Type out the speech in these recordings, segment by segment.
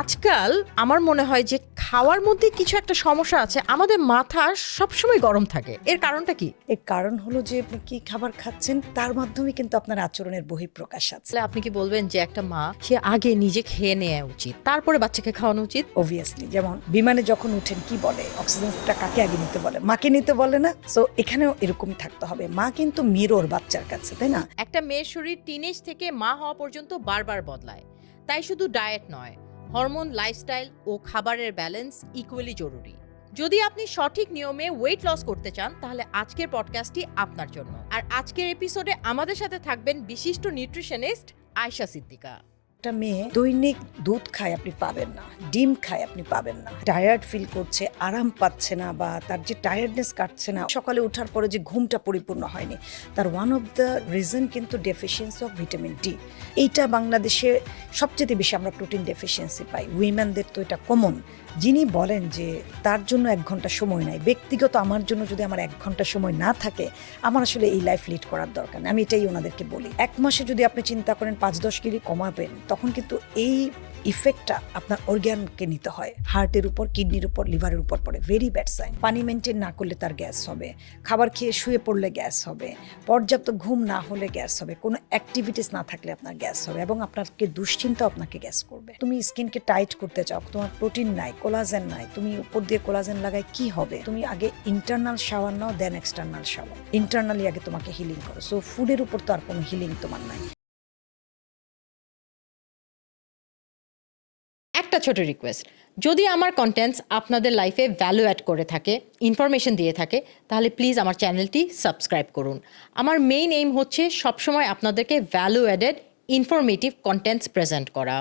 আজকাল আমার মনে হয় যে খাওয়ার মধ্যে কিছু একটা সমস্যা আছে, আমাদের মাথা সবসময় গরম থাকে। এর কারণটা কি? এর কারণ হলো যে আপনি কি খাবার খাচ্ছেন তার মাধ্যমে কিন্তু আপনার আচরণের বহিঃপ্রকাশ আছে। তাহলে আপনি কি বলবেন যে একটা মা সে আগে নিজে খেয়ে নেওয়া উচিত, তারপরে বাচ্চাকে খাওয়ানো উচিত? অবভিয়াসলি যেমন বিমানে যখন উঠেন কি বলে অক্সিজেনটা কাকে আগে নিতে বলে, মাকে নিতে বলে না? সো এখানেও এরকমই থাকতে হবে, মা কিন্তু মিরর বাচ্চার কাছে, তাই না? একটা মেয়ের শরীর টিনেজ থেকে মা হওয়া পর্যন্ত বারবার বদলায়। তাই শুধু ডায়েট নয়, হরমোন, লাইফস্টাইল ও খাবারের ব্যালেন্স ইকুয়ালি জরুরি। যদি আপনি সঠিক নিয়মে ওয়েট লস করতে চান, তাহলে আজকের পডকাস্টটি আপনার জন্য। আর আজকের এপিসোডে আমাদের সাথে থাকবেন বিশিষ্ট নিউট্রিশনিস্ট আয়েশা সিদ্দিকা। একটা মেয়ে দৈনিক দুধ খায় আপনি পাবেন না, ডিম খায় আপনি পাবেন না, টায়ার্ড ফিল করছে, আরাম পাচ্ছে না, বা তার যে টায়ার্ডনেস কাটছে না, সকালে ওঠার পরে যে ঘুমটা পরিপূর্ণ হয়নি, তার ওয়ান অফ দ্য রিজন কিন্তু ডেফিসিয়েন্সি অফ ভিটামিন ডি। এইটা বাংলাদেশে সবচেয়ে বেশি আমরা প্রোটিন ডেফিসিয়েন্সি পাই, উইমেনদের তো এটা কমন। যিনি বলেন যে তার জন্য 1 ঘন্টা সময় নাই, ব্যক্তিগত আমার জন্য যদি আমার 1 ঘন্টা সময় না থাকে, আমার আসলে এই লাইফ লিড করার দরকার নেই। আমি এটাই ওনাদেরকে বলি, 1 মাসে যদি আপনি চিন্তা করেন 5-10 কেজি কমাবেন, তখন কিন্তু এই ইফেক্টটা আপনার অর্গ্যানকে নিতে হয়, হার্টের উপর, কিডনির উপর, লিভারের উপর পড়ে। Very bad sign. পানি মেনটেন না করলে তার গ্যাস হবে, খাবার খেয়ে শুয়ে পড়লে গ্যাস হবে, পর্যাপ্ত ঘুম না হলে গ্যাস হবে, কোনো অ্যাক্টিভিটিস না থাকলে আপনার গ্যাস হবে, এবং আপনাকে দুশ্চিন্তা আপনাকে গ্যাস করবে। তুমি স্কিনকে টাইট করতে চাও, তোমার প্রোটিন নাই, কোলাজেন নাই, তুমি উপর দিয়ে কোলাজেন লাগায় কি হবে? তুমি আগে ইন্টারনাল শাওয়ার নাও, দেন এক্সটার্নাল শাওয়ার। ইন্টারনালি আগে তোমাকে হিলিং করো। সো ফুডের উপর তো আর কোনো হিলিং তোমার নাই। একটা ছোট রিকোয়েস্ট, যদি আমার কন্টেন্টস আপনাদের লাইফে ভ্যালু অ্যাড করে থাকে, ইনফরমেশন দিয়ে থাকে, তাহলে প্লিজ আমার চ্যানেলটি সাবস্ক্রাইব করুন। আমার মেইন এইম হচ্ছে সবসময় আপনাদেরকে value added informative contents present করা।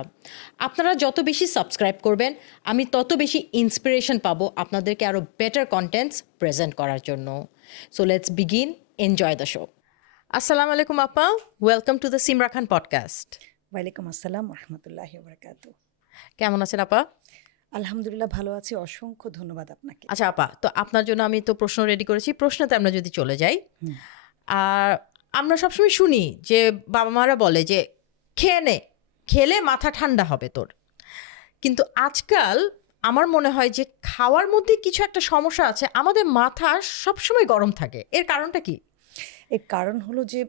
আপনারা যত বেশি সাবস্ক্রাইব করবেন, আমি তত বেশি ইন্সপিরেশন পাবো আপনাদেরকে আরও বেটার কন্টেন্টস প্রেজেন্ট করার জন্য। So let's begin, enjoy the show. আসসালামু আলাইকুম আপা, welcome to the Simra Khan podcast. ওয়ালাইকুম আসসালাম রহমতুল্লাহি ওয়া বারাকাতুহু। কেমন আছেন আপা? আলহামদুলিল্লাহ ভালো আছি, অসংখ্য ধন্যবাদ আপনাকে। আচ্ছা আপা, তো আপনার জন্য আমি তো প্রশ্ন রেডি করেছি, প্রশ্নতে আমরা যদি চলে যাই। হুম। আর আমরা সবসময় শুনি যে বাবা মারা বলে যে খেয়ে নে, খেলে মাথা ঠান্ডা হবে তোর। কিন্তু আজকাল আমার মনে হয় যে খাওয়ার মধ্যে কিছু একটা সমস্যা আছে, আমাদের মাথা সবসময় গরম থাকে। এর কারণটা কি? এর কারণ হলো যে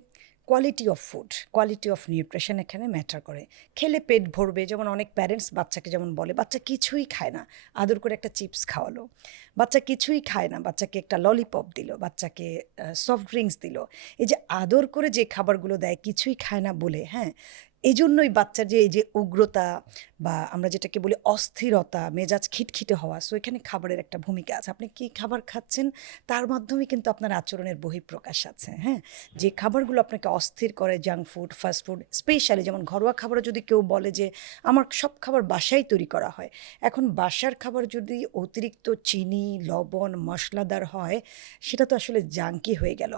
quality of food, quality of nutrition এখানে ম্যাটার করে। খেলে পেট ভরবে, যেমন অনেক প্যারেন্টস বাচ্চাকে যেমন বলে, বাচ্চা কিছুই খায় না, আদর করে একটা চিপস খাওয়ালো। বাচ্চা কিছুই খায় না, বাচ্চাকে একটা ললিপপ দিল, বাচ্চাকে সফট ড্রিঙ্কস দিল। এই যে আদর করে যে খাবারগুলো দেয়, কিছুই খায় না বলে, হ্যাঁ, এই জন্যই বাচ্চার যে এই যে উগ্রতা, বা আমরা যেটাকে বলি অস্থিরতা, মেজাজ খিটখিটে হওয়া, সো এখানে খাবারের একটা ভূমিকা আছে। আপনি কি খাবার খাচ্ছেন তার মাধ্যমে কিন্তু আপনার আচরণের বহিঃপ্রকাশ আছে। হ্যাঁ, যে খাবারগুলো আপনাকে অস্থির করে, junk food, fast food, specially যেমন ঘরোয়া খাবারও যদি কেউ বলে যে আমার সব খাবার বাসায় তৈরি করা হয়, এখন বাসার খাবার যদি অতিরিক্ত চিনি, লবণ, মশলাদার হয়, সেটা তো আসলে জাঙ্কি হয়ে গেল।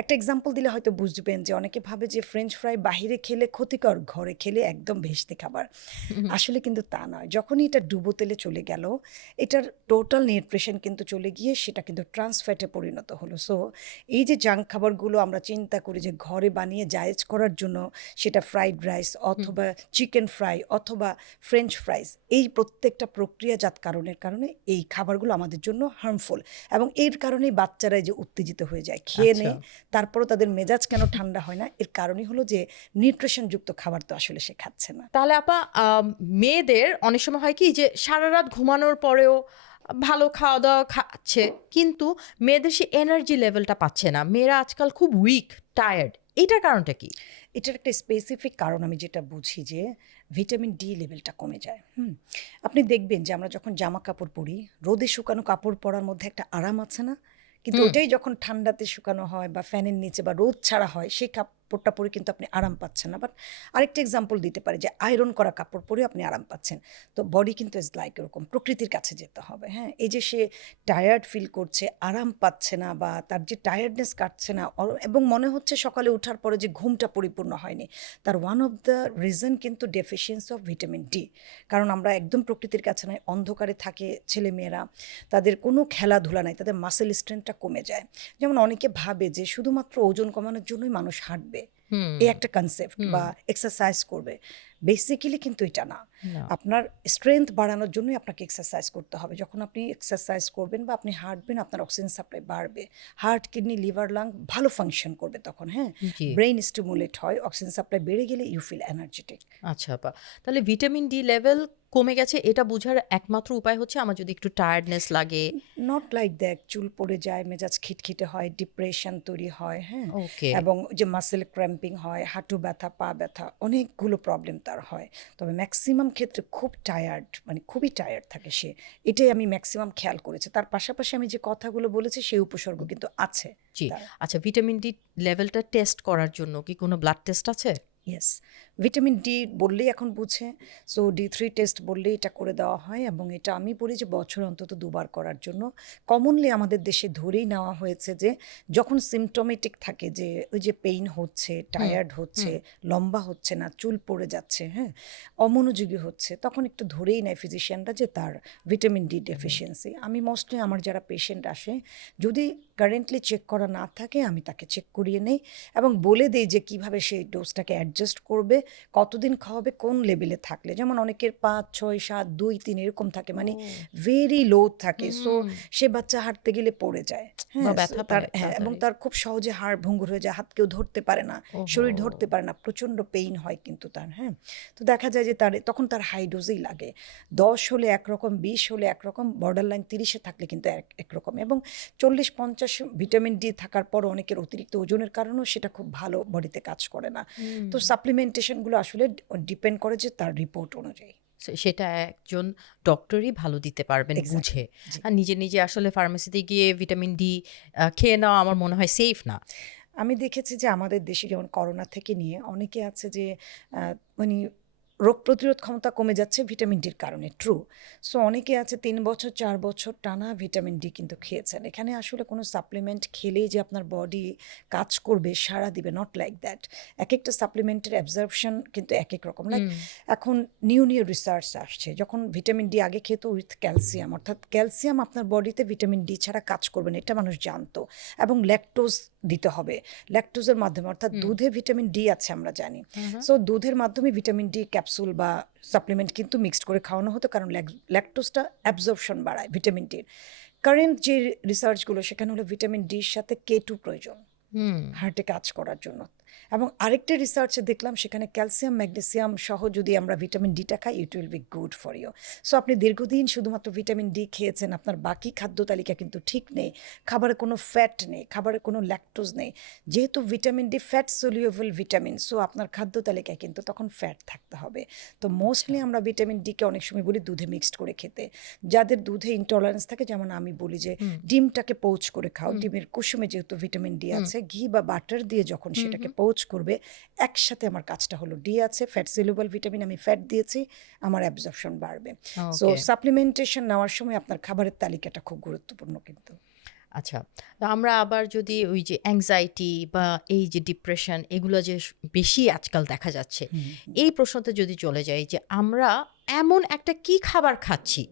একটা এক্সাম্পল দিলে হয়তো বুঝবেন যে অনেকে ভাবে যে ফ্রেঞ্চ ফ্রাই বাহিরে খেলে ক্ষতিকর, ঘরে খেলে একদম ভেস্তে খাবার। আসলে কিন্তু তা নয়। যখনই এটা ডুবো তেলে চলে গেল, এটার টোটাল নিউট্রিশন কিন্তু চলে গিয়ে সেটা কিন্তু ট্রান্স ফ্যাটে পরিণত হলো। সো এই যে জাঙ্ক খাবারগুলো আমরা চিন্তা করি যে ঘরে বানিয়ে জায়েজ করার জন্য, সেটা ফ্রাইড রাইস অথবা চিকেন ফ্রাই অথবা ফ্রেঞ্চ ফ্রাইস, এই প্রত্যেকটা প্রক্রিয়াজাত কারণের কারণে এই খাবারগুলো আমাদের জন্য হার্মফুল, এবং এর কারণেই বাচ্চারা এই যে উত্তেজিত হয়ে যায়, খেয়ে আচ্ছা। নেয়, তারপরও তাদের মেজাজ কেন ঠান্ডা হয় না? এর কারণই হলো যে নিউট্রিশনযুক্ত খাবার তো আসলে সে খাচ্ছে না। তাহলে আপা, মেয়েদের অনেক সময় হয় কি যে সারা রাত ঘুমানোর পরেও ভালো খাওয়া দাওয়া খাচ্ছে, কিন্তু মেয়েদের সে এনার্জি লেভেলটা পাচ্ছে না। মেয়েরা আজকাল খুব উইক, টায়ার্ড। এইটার কারণটা কি? এটার একটা স্পেসিফিক কারণ আমি যেটা বুঝি যে ভিটামিন ডি লেভেলটা কমে যায়। আপনি দেখবেন যে আমরা যখন জামা কাপড় পরি, রোদে শুকানো কাপড় পরার মধ্যে একটা আরাম আছে না? কিন্তু হুম। ওটাই যখন ঠান্ডাতে শুকানো হয় বা ফ্যানের নিচে বা রোদ ছাড়া হয়, সেই কাপড়টা পরে কিন্তু আপনি আরাম পাচ্ছেন না। বাট আরেকটা এক্সাম্পল দিতে পারি যে আয়রন করা কাপড় পরে আপনি আরাম পাচ্ছেন। তো বডি কিন্তু ইজ লাইক এরকম, প্রকৃতির কাছে যেতে হবে। হ্যাঁ, এই যে সে টায়ার্ড ফিল করছে, আরাম পাচ্ছে না, বা তার যে টায়ার্ডনেস কাটছে না, এবং মনে হচ্ছে সকালে ওঠার পরে যে ঘুমটা পরিপূর্ণ হয়নি, তার ওয়ান অফ দ্য রিজন কিন্তু ডেফিসিয়েন্সি অফ ভিটামিন ডি। কারণ আমরা একদম প্রকৃতির কাছে নয়, অন্ধকারে থাকে ছেলেমেয়েরা, তাদের কোনো খেলাধুলা নাই, তাদের মাসেল স্ট্রেংথটা কমে যায়। যেমন অনেকে ভাবে যে শুধুমাত্র ওজন কমানোর জন্যই মানুষ হাঁটবে, এই একটা কনসেপ্ট বা এক্সারসাইজ করবে, বেসিক্যালি কিন্তু এটা না। না। আপনার স্ট্রেংথ বাড়ানোর জন্যই আপনাকে এক্সারসাইজ করতে হবে। যখন আপনি এক্সারসাইজ করবেন বা আপনি হাঁটবেন, আপনার অক্সিজেন সাপ্লাই বাড়বে, হার্ট, কিডনি, লিভার, লাং ভালো ফাংশন করবে তখন। হ্যাঁ, জি। ব্রেইন স্টিমুলেট হয়, অক্সিজেন সাপ্লাই বেড়ে গেলে ইউ ফিল এনার্জেটিক। আচ্ছা আপা, তাহলে ভিটামিন ডি লেভেল কমে গেছে এটা বোঝার একমাত্র উপায় হচ্ছে আমার যদি একটু টায়ার্ডনেস লাগে। নট লাইক দ্যাট, চুল পড়ে যায়, মেজাজ খিটখিটে হয়, ডিপ্রেশন তৈরি হয়, হ্যাঁ, ওকে। এবং যে মাসেল ক্র্যাম্পিং হয়, হাঁটু ব্যথা, পা ব্যথা, অনেকগুলো প্রবলেম তার হয়। তবে ম্যাক্সিমাম ক্ষেত্রে খুব টায়ার্ড, মানে খুবই টায়ার্ড থাকে সে, এটাই আমি ম্যাক্সিমাম খেয়াল করেছি। তার পাশাপাশি আমি যে কথাগুলো বলেছি সেই উপসর্গ কিন্তু আছে জি। তার। আচ্ছা, ভিটামিন ডি লেভেলটা টেস্ট করার জন্য কি কোনো ব্লাড টেস্ট আছে? ইয়েস, ভিটামিন ডি বললেই এখন বুঝে, সো D3 টেস্ট বললেই এটা করে দেওয়া হয়, এবং এটা আমি বলি যে বছর অন্তত 2বার করার জন্য। কমনলি আমাদের দেশে ধরেই নেওয়া হয়েছে যে যখন সিমটোমেটিক থাকে, যে ওই যে পেইন হচ্ছে, টায়ার্ড হচ্ছে, লম্বা হচ্ছে না, চুল পড়ে যাচ্ছে, হ্যাঁ, অমনোযোগী হচ্ছে, তখন একটু ধরেই নেয় ফিজিশিয়ানরা যে তার ভিটামিন ডি ডেফিসিয়েন্সি। আমি মোস্টলি আমার যারা পেশেন্ট আসে, যদি কারেন্টলি চেক করা না থাকে আমি তাকে চেক করিয়ে নেই এবং বলে দিই যে কিভাবে সেই ডোজটাকে অ্যাডজাস্ট করবে, কতদিন খাওয়াবে, কোন লেভেলে থাকলে। যেমন অনেকের 5, 6, 7, 2, 3 এরকম থাকে, মানে ভেরি লো থাকে। সো সে বাচ্চা হাঁটতে গেলে পড়ে যায়, বা হ্যাঁ, ব্যথা তার, পায় হ্যাঁ, এবং তাড়াতাড়ি। তার খুব সহজে হাড় ভঙ্গুর হয়ে যায়, হাত কেউ ধরতে পারে না, শরীর ধরতে ওহো! পারে না, প্রচণ্ড পেইন হয় কিন্তু তার, হ্যাঁ। তো দেখা যায় যে তার তখন তার হাই ডোজেই লাগে। 10 হলে একরকম, 20 হলে একরকম, বর্ডার লাইন 30-এ থাকলে কিন্তু একরকম। এবং 40-50 ভিটামিন ডি থাকার পর অনেকের অতিরিক্ত ওজনের কারণেও সেটা খুব ভালো বডিতে কাজ করে না। তো সাপ্লিমেন্টেশনগুলো আসলে ডিপেন্ড করে যে তার রিপোর্ট অনুযায়ী। সেটা একজন ডক্টরই ভালো দিতে পারবেন এক্স্যাক্টলি, বুঝে। জি। আর নিজে, নিজে আসলে ফার্মেসিতে গিয়ে ভিটামিন ডি খেয়ে নেওয়া আমার মনে হয় সেফ না। আমি দেখেছি যে আমাদের দেশে যেমন করোনা থেকে নিয়ে অনেকে আছে যে মানে রোগ প্রতিরোধ ক্ষমতা কমে যাচ্ছে ভিটামিন ডির কারণে, ট্রু। সো অনেকে আছে 3 বছর 4 বছর টানা ভিটামিন ডি কিন্তু খেয়েছেন। এখানে আসলে কোনো সাপ্লিমেন্ট খেলেই যে আপনার বডি কাজ করবে, সাড়া দিবে, নট লাইক দ্যাট। এক একটা সাপ্লিমেন্টের অ্যাবজর্পশন কিন্তু এক এক রকম। লাইক এখন নিউ রিসার্চ আসছে, যখন ভিটামিন ডি আগে খেত উইথ ক্যালসিয়াম, অর্থাৎ ক্যালসিয়াম আপনার বডিতে ভিটামিন ডি ছাড়া কাজ করবে না, এটা মানুষ জানতো। এবং ল্যাকটোজ দিতে হবে, ল্যাকটোজের মাধ্যমে, অর্থাৎ দুধে ভিটামিন ডি আছে আমরা জানি। সো দুধের মাধ্যমে ভিটামিন ডি ক্যাপসুল বা সাপ্লিমেন্ট কিন্তু মিক্সড করে খাওয়ানো হতো, কারণ ল্যাকটোজটা অ্যাবজর্পশন বাড়ায় ভিটামিন ডির। কারেন্ট যে রিসার্চগুলো সেখানে হলো ভিটামিন ডির সাথে K2 প্রয়োজন হার্টে কাজ করার জন্য। এবং আরেকটা রিসার্চে দেখলাম সেখানে ক্যালসিয়াম, ম্যাগনেসিয়াম সহ যদি আমরা ভিটামিন ডিটা খাই, it will be good for you. So আপনি দীর্ঘদিন শুধুমাত্র ভিটামিন ডি খেয়েছেন, আপনার বাকি খাদ্য তালিকা কিন্তু ঠিক নেই, খাবারে কোনো ফ্যাট নেই, খাবারে কোনো ল্যাকটোজ নেই। যেহেতু vitamin D fat soluble vitamin, so আপনার খাদ্য তালিকায় কিন্তু তখন ফ্যাট থাকতে হবে। তো মোস্টলি আমরা ভিটামিন ডিকে অনেক সময় বলি দুধে মিক্সড করে খেতে। যাদের দুধে ইনটলারেন্স থাকে, যেমন আমি বলি যে ডিমটাকে পোচ করে খাও, ডিমের কুসুমে যেহেতু ভিটামিন ডি আছে, ঘি বা বাটার দিয়ে যখন সেটাকে পোচ করবে, একসাথে আমার কাজটা হলো, ডি আছে, ফ্যাট সলিউবল ভিটামিন, আমি ফ্যাট দিয়েছি, আমার অ্যাবজর্পশন বাড়বে। So okay. সাপ্লিমেন্টেশন নেওয়ার সময় আপনার খাবারের তালিকাটা খুব গুরুত্বপূর্ণ কিন্তু। আচ্ছা, তো আমরা আবার যদি ওই যে অ্যাংজাইটি বা এই যে ডিপ্রেশন এগুলো যে বেশি আজকাল দেখা যাচ্ছে, এই প্রশ্নতে যদি চলে যাই যে আমরা এমন একটা কি খাবার খাচ্ছি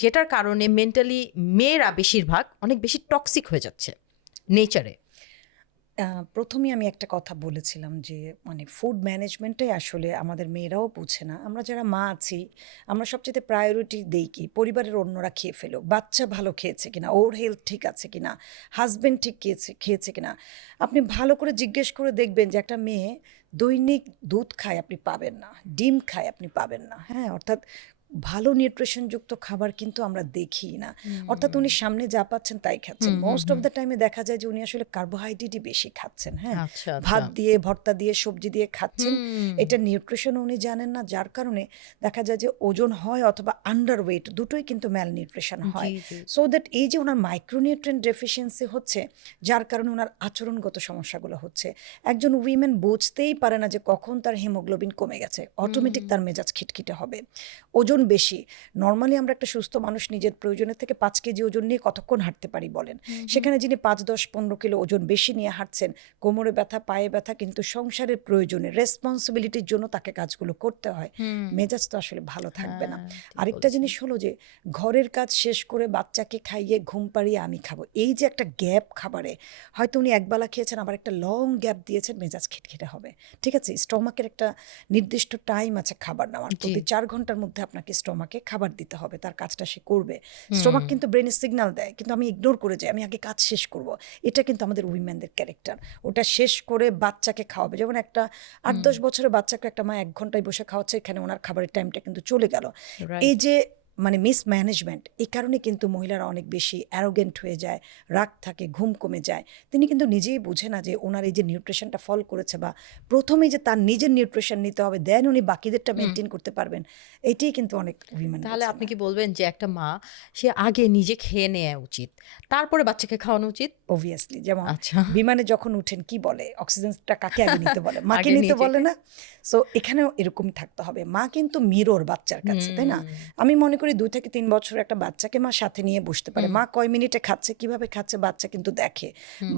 যেটার কারণে মেন্টালি মেয়েরা বেশিরভাগ অনেক বেশি টক্সিক হয়ে যাচ্ছে নেচারে। প্রথমেই আমি একটা কথা বলেছিলাম যে মানে ফুড ম্যানেজমেন্টটাই আসলে আমাদের মেয়েরাও বুঝে না। আমরা যারা মা আছি, আমরা সবচেয়ে প্রায়োরিটি দেই কি, পরিবারের অন্যরা খেয়ে ফেলো, বাচ্চা ভালো খেয়েছে কিনা, ওর হেলথ ঠিক আছে কিনা, হাজবেন্ড ঠিক খেয়েছে কিনা। আপনি ভালো করে জিজ্ঞেস করে দেখবেন যে একটা মেয়ে দৈনিক দুধ খায় আপনি পাবেন না, ডিম খায় আপনি পাবেন না, হ্যাঁ, অর্থাৎ ভালো নিউট্রিশনযুক্ত খাবার কিন্তু আমরা দেখি না। অর্থাৎ উনি সামনে যা পাচ্ছেন তাই খাচ্ছেন। মোস্ট অফ দ্য টাইমে দেখা যায় যে উনি আসলে কার্বোহাইড্রেটই বেশি খাচ্ছেন, হ্যাঁ, আচ্ছা, আচ্ছা। ভাত দিয়ে, ভর্তা দিয়ে, সবজি দিয়ে খাচ্ছেন। এটা নিউট্রিশন উনি জানেন না, যার কারণে দেখা যায় যে ওজন হয় অথবা আন্ডার ওয়েট, দুটোই কিন্তু ম্যাল নিউট্রিশন হয়। জি। সো দ্যাট এই যে ওনার মাইক্রোনিউট্রিয়েন্ট ডেফিসিয়েন্সি হচ্ছে, যার কারণে ওনার আচরণগত সমস্যাগুলো হচ্ছে। একজন উইমেন বুঝতেই পারে না যে কখন তার হিমোগ্লোবিন কমে গেছে, অটোমেটিক তার মেজাজ খিটখিটে হবে। ওজন ওজন বেশি, নর্মালি আমরা একটা সুস্থ মানুষ নিজের প্রয়োজনের থেকে 5 কেজি ওজন নিয়ে কতক্ষণ হাঁটতে পারি বলেন? সেখানে যিনি 5, 10, 15 কিলো ওজন বেশি নিয়ে হাঁটছেন, কোমরে ব্যথা, পায়ে ব্যথা, কিন্তু সংসারের প্রয়োজনে রেসপন্সিবিলিটির জন্য তাকে কাজগুলো করতে হয়। মেজাজ তো আসলে ভালো থাকবে না। হ্যাঁ, ঠিক আরেকটা বলেছেন। জিনিস হলো যে ঘরের কাজ শেষ করে বাচ্চাকে খাইয়ে ঘুম পাড়িয়ে আমি খাবো, এই যে একটা গ্যাপ খাবারে, হয়তো উনি একবেলা খেয়েছেন আবার একটা লং গ্যাপ দিয়েছেন, মেজাজ খিটখিটে হবে। ঠিক আছে, স্টমাকের একটা নির্দিষ্ট টাইম আছে খাবার নেওয়ার, জি। প্রতি 4 ঘন্টার মধ্যে আপনাকে স্টমাকে খাবার দিতে হবে, তার কাজটা সে করবে। স্টমাক কিন্তু ব্রেনে সিগন্যাল দেয়, কিন্তু আমি ইগনোর করে যাই, আমি আগে কাজ শেষ করব। এটা কিন্তু আমাদের উইমেনদের ক্যারেক্টার, ওটা শেষ করে বাচ্চাকে খাওয়াবে। যেমন একটা 8-10 বছরের বাচ্চাকে একটা মা 1 ঘন্টায় বসে খাওয়াচ্ছে, এখানে ওনার খাবারের টাইমটা কিন্তু চলে গেল। এই রাইট। যে মানে মিসম্যানেজমেন্ট, এই কারণে কিন্তু মহিলারা অনেক বেশি অ্যারোগেন্ট হয়ে যায়, রাগ থাকে, ঘুম কমে যায়। তিনি কিন্তু নিজেই বুঝে না যে ওনার এই যে নিউট্রিশনটা ফল করেছে, বা প্রথমেই যে তার নিজের নিউট্রিশন নিতে হবে, দেন উনি বাকিদেরটা মেনটেন করতে পারবেন, এটাই কিন্তু অনেক উইমেন। তাহলে আপনি কি বলবেন যে একটা মা সে আগে নিজে খেয়ে নেওয়া উচিত, তারপরে বাচ্চাকে খাওয়ানো উচিত? অবভিয়াসলি, যেমন আচ্ছা। বিমানে যখন উঠেন কি বলে, অক্সিজেনটা কাকে আগে নিতে বলে? মাকে আগে নিতে নিজেকে। বলে না? সো এখানেও এরকম থাকতে হবে, মা কিন্তু মিরর বাচ্চার কাছে, তাই না? আমি মনে করি 2 থেকে 3 বছরের একটা বাচ্চাকে মা সাথে নিয়ে বসতে পারে, মা কয় মিনিটে খাচ্ছে, কিভাবে খাচ্ছে, বাচ্চা কিন্তু দেখে।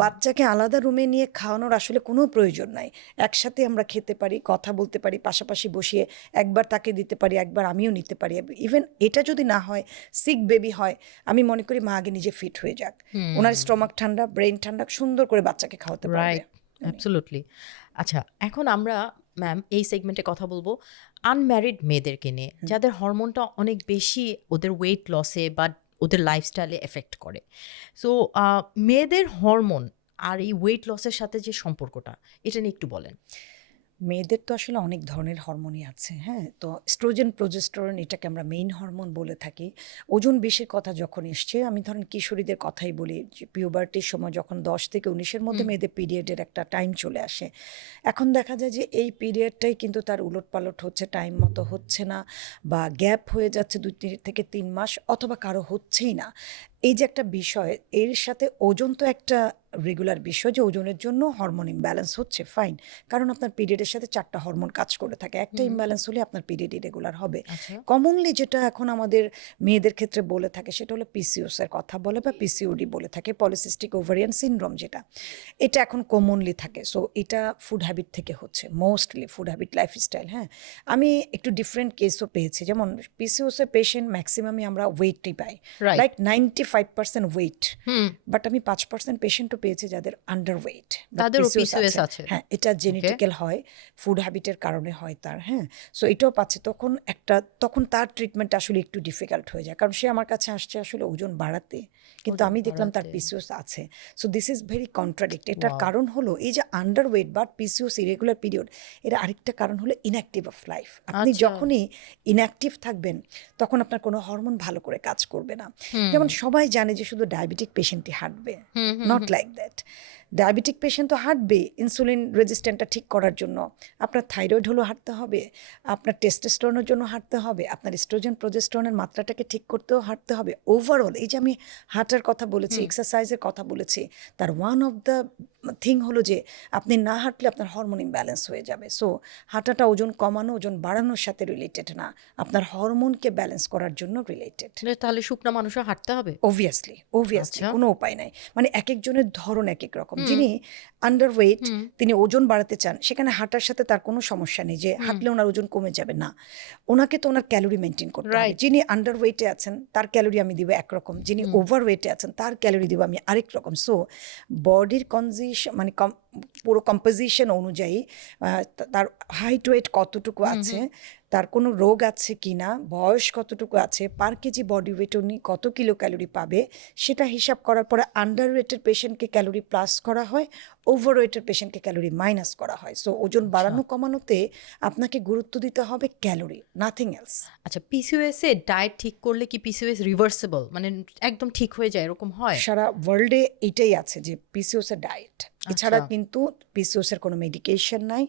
বাচ্চাকে আলাদা রুমে নিয়ে খাওয়ানোর আসলে কোনো প্রয়োজন নাই, একসাথে আমরা খেতে পারি, কথা বলতে পারি, পাশাপাশি বসিয়ে একবার তাকে দিতে পারি, একবার আমিও নিতে পারি। ইভেন এটা যদি না হয়, সিক বেবি হয়, আমি মনে করি মা আগে নিজে ফিট হয়ে যাক, ওনার স্টমাক ঠান্ডা, ব্রেন ঠান্ডা, সুন্দর করে বাচ্চাকে খাওয়াতে পারবে। Right, absolutely. আচ্ছা, এখন আমরা ম্যাম এই সেগমেন্টে কথা বলবো আনম্যারিড মেয়েদেরকে নিয়ে, যাদের হরমোনটা অনেক বেশি ওদের ওয়েট লসে বা ওদের লাইফস্টাইলে এফেক্ট করে। সো মেয়েদের হরমোন আর এই ওয়েট লসের সাথে যে সম্পর্কটা, এটা নিয়ে একটু বলেন। মেয়েদের তো আসলে অনেক ধরনের হরমোনই আছে, হ্যাঁ। তো স্ট্রোজেন, প্রোজেস্টেরন, এটাকে আমরা মেইন হরমোন বলে থাকি। ওজন বেশির কথা যখন এসছে, আমি ধরেন কিশোরীদের কথাই বলি, যে পিউবার্টির সময় যখন 10 থেকে 19-এর মধ্যে মেয়েদের পিরিয়ডের একটা টাইম চলে আসে, এখন দেখা যায় যে এই পিরিয়ডটাই কিন্তু তার উলটপালট হচ্ছে, টাইম মতো হচ্ছে না, বা গ্যাপ হয়ে যাচ্ছে 2 থেকে 3 মাস, অথবা কারো হচ্ছেই না। এই যে একটা বিষয়, এর সাথে ওজন তো একটা রেগুলার বিষয়, যে ওজনের জন্য হরমোন ইমব্যালেন্স হচ্ছে, ফাইন। কারণ আপনার পিরিয়ডের সাথে 4টা হরমোন কাজ করে থাকে, একটা ইমব্যালেন্স হলে আপনার পিরিয়ড ইরেগুলার হবে। আচ্ছা। কমনলি যেটা এখন আমাদের মেয়েদের ক্ষেত্রে বলে থাকে, সেটা হলো পিসিওএস এর কথা বলে, বা পিসিওডি বলে থাকে, পলিসিস্টিক ওভারিয়ান সিনড্রোম, যেটা এটা এখন কমনলি থাকে। সো এটা ফুড হ্যাবিট থেকে হচ্ছে, মোস্টলি ফুড হ্যাবিট, লাইফস্টাইল। হ্যাঁ, আমি একটু ডিফারেন্ট কেসও পেয়েছি, যেমন পিসিওএস এর পেশেন্ট ম্যাক্সিমামই আমরা ওয়েটই পাই, Right. লাইক 95% ওয়েট, বাট আমি 5% পেশেন্টও পেয়েছি যাদের আন্ডার ওয়েট, তাদেরও PCOS আছে। হ্যাঁ, এটা জেনেটিক্যাল হয়, ফুড হ্যাবিটের কারণে হয় তার। হ্যাঁ, সো এটাও পাচ্ছে। তখন তার ট্রিটমেন্ট আসলে একটু ডিফিকাল্ট হয়ে যায়, কারণ সে আমার কাছে আসছে আসলে ওজন বাড়াতে, কিন্তু ওজন আমি দেখলাম তার বাড়াতে। পিসিওস আছে। So this is very contradict. এটার Wow. কারণ হলো এই যে আন্ডার ওয়েট বা পিসিওস, ইরেগুলার পিরিয়ড, এর আরেকটা কারণ হলো ইনঅ্যাক্টিভ অফ লাইফ। আপনি আচ্ছা। যখনই ইনঅ্যাক্টিভ থাকবেন, তখন আপনার কোনো হরমোন ভালো করে কাজ করবে না। যেমন সবাই জানে যে শুধু ডায়াবেটিক পেশেন্টই হাঁটবে, not like that. Diabetic patient তো হাঁটবে ইনসুলিন রেজিস্ট্যান্টটা ঠিক করার জন্য, আপনার থাইরয়েড হলেও হাঁটতে হবে, আপনার টেস্টোস্টেরনের জন্য হাঁটতে হবে, আপনার এস্ট্রোজেন, প্রোজেস্টেরনের মাত্রাটাকে ঠিক করতেও হাঁটতে হবে। ওভারঅল এই যে আমি হাঁটার কথা বলেছি, এক্সারসাইজের কথা বলেছি, তার ওয়ান অফ দ্য থিং হলো যে আপনি না হাঁটলে আপনার হরমোন ইমব্যালেন্স হয়ে যাবে। সো হাঁটাটা ওজন কমানো, ওজন বাড়ানোর সাথে রিলেটেড না, আপনার হরমোনকে ব্যালেন্স করার জন্য রিলেটেড। তাহলে শুকনা মানুষও হাঁটতে হবে? অবভিয়াসলি আচ্ছা। কোনো উপায় নাই। মানে এক একজনের ধরন এক এক রকম। যিনি আন্ডার ওয়েট, তিনি ওজন বাড়াতে চান, সেখানে হাঁটার সাথে তার কোনো সমস্যা নেই যে হাঁটলে ওনার ওজন কমে যাবে, না। ওনাকে তো ওনার ক্যালোরি মেনটেন করতে হবে। Right. যিনি আন্ডার ওয়েটে আছেন, তার ক্যালোরি আমি দিব একরকম, যিনি ওভার ওয়েটে আছেন, তার ক্যালোরি দিব আমি আরেক রকম। সো বডির মানে পুরো কম্পোজিশন অনুযায়ী তার হাইট ওয়েট কতটুকু আছে, তার কোনো রোগ আছে কি না, বয়স কতটুকু আছে, পার কেজি বডি ওয়েট উনি কত কিলো ক্যালোরি পাবে, সেটা হিসাব করার পরে আন্ডার ওয়েটের পেশেন্টকে ক্যালোরি প্লাস করা হয়, ওভার ওয়েটের পেশেন্টকে ক্যালোরি মাইনাস করা হয়। সো ওজন বাড়ানো কমানোতে আপনাকে গুরুত্ব দিতে হবে ক্যালোরি, নাথিং এলস। আচ্ছা, পিসিওএস এ ডায়েট ঠিক করলে কি পিসিওএস রিভার্সিবল, মানে একদম ঠিক হয়ে যায়, এরকম হয়? সারা ওয়ার্ল্ডে এটাই আছে যে পিসিওএস এর ডায়েট এছাড়া আচ্ছা। কিন্তু পিসিওএস এর কোনো মেডিকেশন নাই।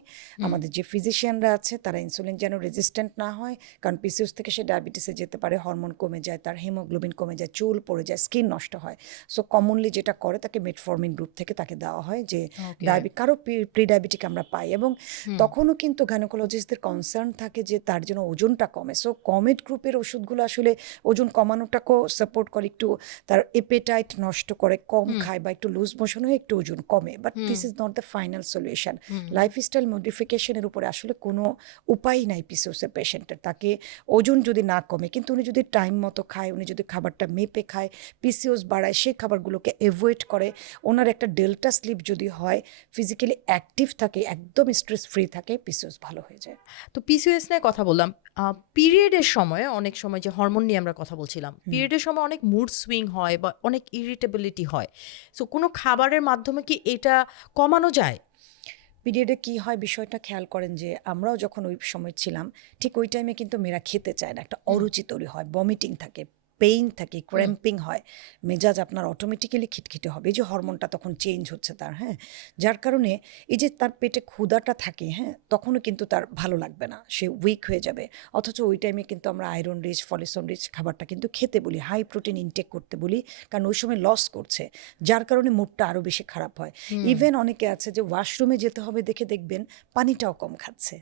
আমাদের যে ফিজিশিয়ানরা আছে তারা ইনসুলিন যেন রেজিস্ট্যান্ট না হয়, কারণ পিসিওএস থেকে সে ডায়াবেটিসে যেতে পারে, হরমোন কমে যায়, তার হিমোগ্লোবিন কমে যায়, চুল পড়ে যায়, স্কিন নষ্ট হয়। সো কমনলি যেটা করে তাকে মেটফর্মিন গ্রুপ থেকে তাকে দেওয়া হয়, যে ওকে। কারো প্রি ডায়াবেটিক আমরা পাই, এবং হুম। তখনও কিন্তু গাইনোকোলজিস্টদের কনসার্ন থাকে যে তার জন্য ওজনটা কমে। সো কমেট গ্রুপের ওষুধগুলো আসলে ওজন কমানোটাকেও সাপোর্ট করে, একটু তার এপেটাইট নষ্ট করে, কম হুম। খায় বা একটু লুজ মোশন হয়ে একটু ওজন কমে, but hmm. This is not the final solution. Hmm. Lifestyle মডিফিকেশনের উপরে আসলে কোনো উপায় নাই পিসিওসের পেশেন্টের। তাকে ওজন যদি না কমে, কিন্তু উনি যদি টাইম মতো খায়, উনি যদি খাবারটা মেপে খায়, পিসিওস বাড়ায়, সেই খাবারগুলোকে অ্যাভয়েড করে, ওনার একটা ডেল্টা স্লিপ যদি হয়, ফিজিক্যালি অ্যাক্টিভ থাকে, একদম স্ট্রেস ফ্রি থাকে, পিসিওস ভালো হয়ে যায়। তো পিসিওএস নিয়ে কথা বললাম। পিরিয়ডের সময় অনেক সময় যে হরমোন নিয়ে আমরা কথা বলছিলাম, পিরিয়ডের সময় অনেক মুড সুইং হয় বা অনেক ইরিটেবিলিটি হয়। সো কোনো খাবারের মাধ্যমে কি এটা কমানো যায়? পিরিয়ডে কি হয় বিষয়টা খেয়াল করেন, যে আমরাও যখন ওই সময় ছিলাম, ঠিক ওই টাইমে কিন্তু মেয়েরা খেতে চায় না, একটা অরুচি তৈরি হয়, ভমিটিং থাকে, পেইন থাকে, ক্র্যাম্পিং হয়, মেজাজ আপনার অটোমেটিক্যালি খিটখিটে হবে, এই যে হরমোনটা তখন চেঞ্জ হচ্ছে তার, হ্যাঁ, যার কারণে এই যে তার পেটে ক্ষুধাটা থাকে, হ্যাঁ, তখনও কিন্তু তার ভালো লাগবে না, সে উইক হয়ে যাবে। অথচ ওই টাইমে কিন্তু আমরা আয়রন রিচ, ফলিসন রিচ খাবারটা কিন্তু খেতে বলি, হাই প্রোটিন ইনটেক করতে বলি, কারণ ওই সময় লস করছে, যার কারণে মুডটা আরও বেশি খারাপ হয়। ইভেন অনেকে আছে যে ওয়াশরুমে যেতে হবে দেখে দেখবেন পানিটাও কম খাচ্ছে।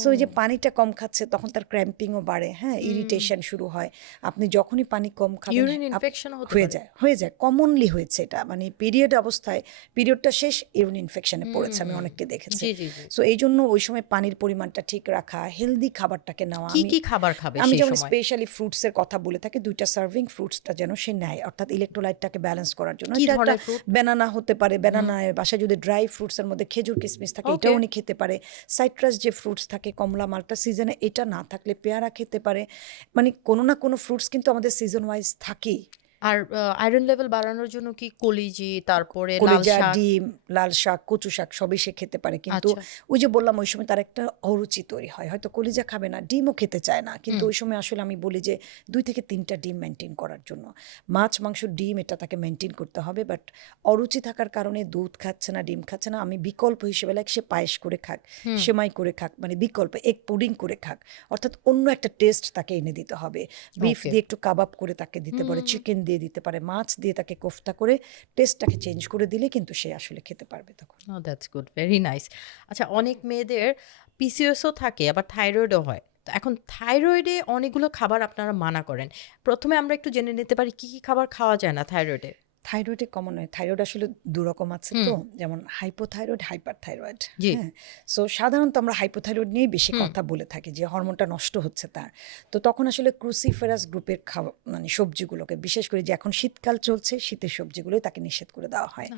সো এই যে পানিটা কম খাচ্ছে, তখন তার ক্র্যাম্পিংও বাড়ে, হ্যাঁ, ইরিটেশন শুরু হয়। আপনি যখনই পানি কম খাবেন, ইউরিন ইনফেকশনও হতে হয়ে পারে। যায়, হয়ে যায়, কমনলি হয়েছে এটা, মানে পিরিয়ড অবস্থায়, পিরিয়ডটা শেষ, ইউরিন ইনফেকশনে পড়েছে, আমি অনেককে দেখেছি। জি, জি, জি। সো এই জন্য ওই সময় পানির পরিমাণটা ঠিক রাখা, হেলদি খাবারটাকে নেওয়া। কি, কি খাবার খাবে আমি সেই যেমন সময়? স্পেশালি ফ্রুটসের কথা বলে থাকি, 2টা সার্ভিং ফ্রুটসটা যেন সে নেয়, অর্থাৎ ইলেকট্রোলাইটটাকে ব্যালেন্স করার জন্য। কি এটা একটা ধরনের ফ্রুট? ব্যানানা হতে পারে, ব্যানানা বাসায় যদি ড্রাই ফ্রুটসের মধ্যে খেজুর কিশমিশ থাকে, ওকে। এটাও উনি খেতে পারে। সাইট্রাস যে ফ্রুটস থাকে, কমলা, মালটা সিজনে, এটা না থাকলে পেয়ারা খেতে পারে। মানে কোনো না কোনো ফ্রুটস কিন্তু আমাদের সিজন ওয়াইজ থাকেই। আর আয়রন লেভেল বাড়ানোর জন্য কি কলিজি, তারপরে লাল কলিজা, শাক? ডিম, লাল শাক, কচু শাক সবই সে খেতে পারে। কিন্তু আচ্ছা। ওই যে বললাম, ওই সময় তার একটা অরুচি তৈরি হয়। হয়তো কলিজা খাবে না, ডিমও খেতে চায় না। কিন্তু ওই সময় আসলে আমি বলি যে 2 থেকে 3টা ডিম মেইনটেইন করার জন্য। মাছ, মাংস, ডিম এটা তাকে মেইনটেইন করতে হবে। বাট অরুচি থাকার কারণে দুধ খাচ্ছে না, ডিম খাচ্ছে না। আমি বিকল্প হিসেবে লাইক সে পায়েস করে খাক, সেমাই করে খাক, মানে বিকল্প এগ পুডিং করে খাক। অর্থাৎ অন্য একটা টেস্ট তাকে এনে দিতে হবে। বিফ ওকে। দিয়ে একটু কাবাব করে তাকে দিতে পারে, চিকেন দিয়ে দিতে পারে, মাছ দিয়ে তাকে কোফতা করে টেস্টটাকে চেঞ্জ করে দিলে কিন্তু সে আসলে খেতে পারবে তখন। ও দ্যাটস গুড, ভেরি নাইস। আচ্ছা, অনেক মেয়েদের পিসিওএসও থাকে, আবার থাইরয়েডও হয়। তো এখন থাইরয়েডে অনেকগুলো খাবার আপনারা মানা করেন। প্রথমে আমরা একটু জেনে নিতে পারি কি, কি খাবার খাওয়া যায় না থাইরয়েডে? থাইরয়েডে কমন নয়, থাইরয়েড আসলে 2 রকম আছে হুম। তো, যেমন হাইপোথাইরয়েড, হাইপারথাইরয়েড। জি। হ্যাঁ, সো সাধারণত আমরা হাইপোথাইরয়েড নিয়েই বেশি হুম। কথা বলে থাকি, যে হরমোনটা নষ্ট হচ্ছে তার। তো তখন আসলে ক্রুসিফেরাস গ্রুপের খাওয়া, মানে সবজিগুলোকে, বিশেষ করে যে এখন শীতকাল চলছে, শীতের সবজিগুলোই তাকে নিষেধ করে দেওয়া হয়।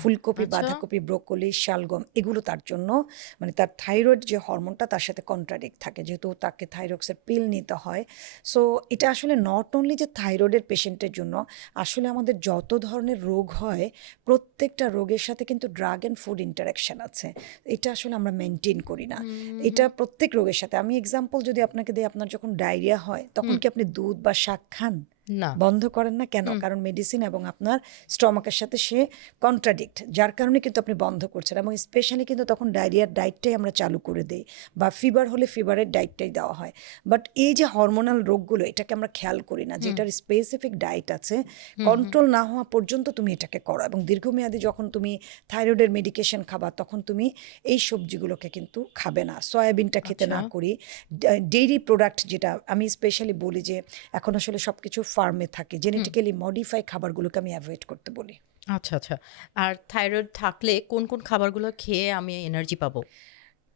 ফুলকপি, আচ্ছা। বাঁধাকপি, ব্রোকলি, শালগম, এগুলো তার জন্য, মানে তার থাইরয়েড যে হরমোনটা তার সাথে কন্ট্রাডিক্ট থাকে, যেহেতু তাকে থাইরক্সের পিল নিতে হয়। সো এটা আসলে নট অনলি যে থাইরয়েডের পেশেন্টের জন্য, আসলে আমাদের যত ধরনের রোগ হয়, প্রত্যেকটা রোগের সাথে কিন্তু ড্রাগ অ্যান্ড ফুড ইন্টারাকশন আছে। এটা আসলে আমরা মেনটেন করি না। এটা প্রত্যেক রোগের সাথে। আমি এক্সাম্পল যদি আপনাকে দিই, আপনার যখন ডায়রিয়া হয়, তখন কি আপনি দুধ বা শাক খান? না। বন্ধ করেন না কেন? কারণ মেডিসিন এবং আপনার স্টমাকের সাথে সে কন্ট্রাডিক্ট, যার কারণে কিন্তু আপনি বন্ধ করছেন। এবং স্পেশালি কিন্তু তখন ডায়রিয়ার ডায়েটটাই আমরা চালু করে দেই, বা ফিভার হলে ফিভারের ডায়েটটাই দেওয়া হয়। বাট এই যে হরমোনাল রোগগুলো, এটাকে আমরা খেয়াল করি না, যে এটার স্পেসিফিক ডায়েট আছে, কন্ট্রোল না হওয়া পর্যন্ত তুমি এটাকে করো। এবং দীর্ঘমেয়াদী যখন তুমি থাইরয়েডের মেডিকেশন খাবা, তখন তুমি এই সবজিগুলোকে কিন্তু খাবে না। সয়াবিনটা খেতে না আচ্ছা। করি, ডেইরি প্রোডাক্ট, যেটা আমি স্পেশালি বলি যে এখন আসলে সব কিছু ফার্মে থাকে, জেনেটিক্যালি মডিফাই খাবারগুলোকে আমি অ্যাভয়েড করতে বলি। আচ্ছা, আচ্ছা। আর থাইরয়েড থাকলে কোন, কোন খাবারগুলো খেয়ে আমি এনার্জি পাবো?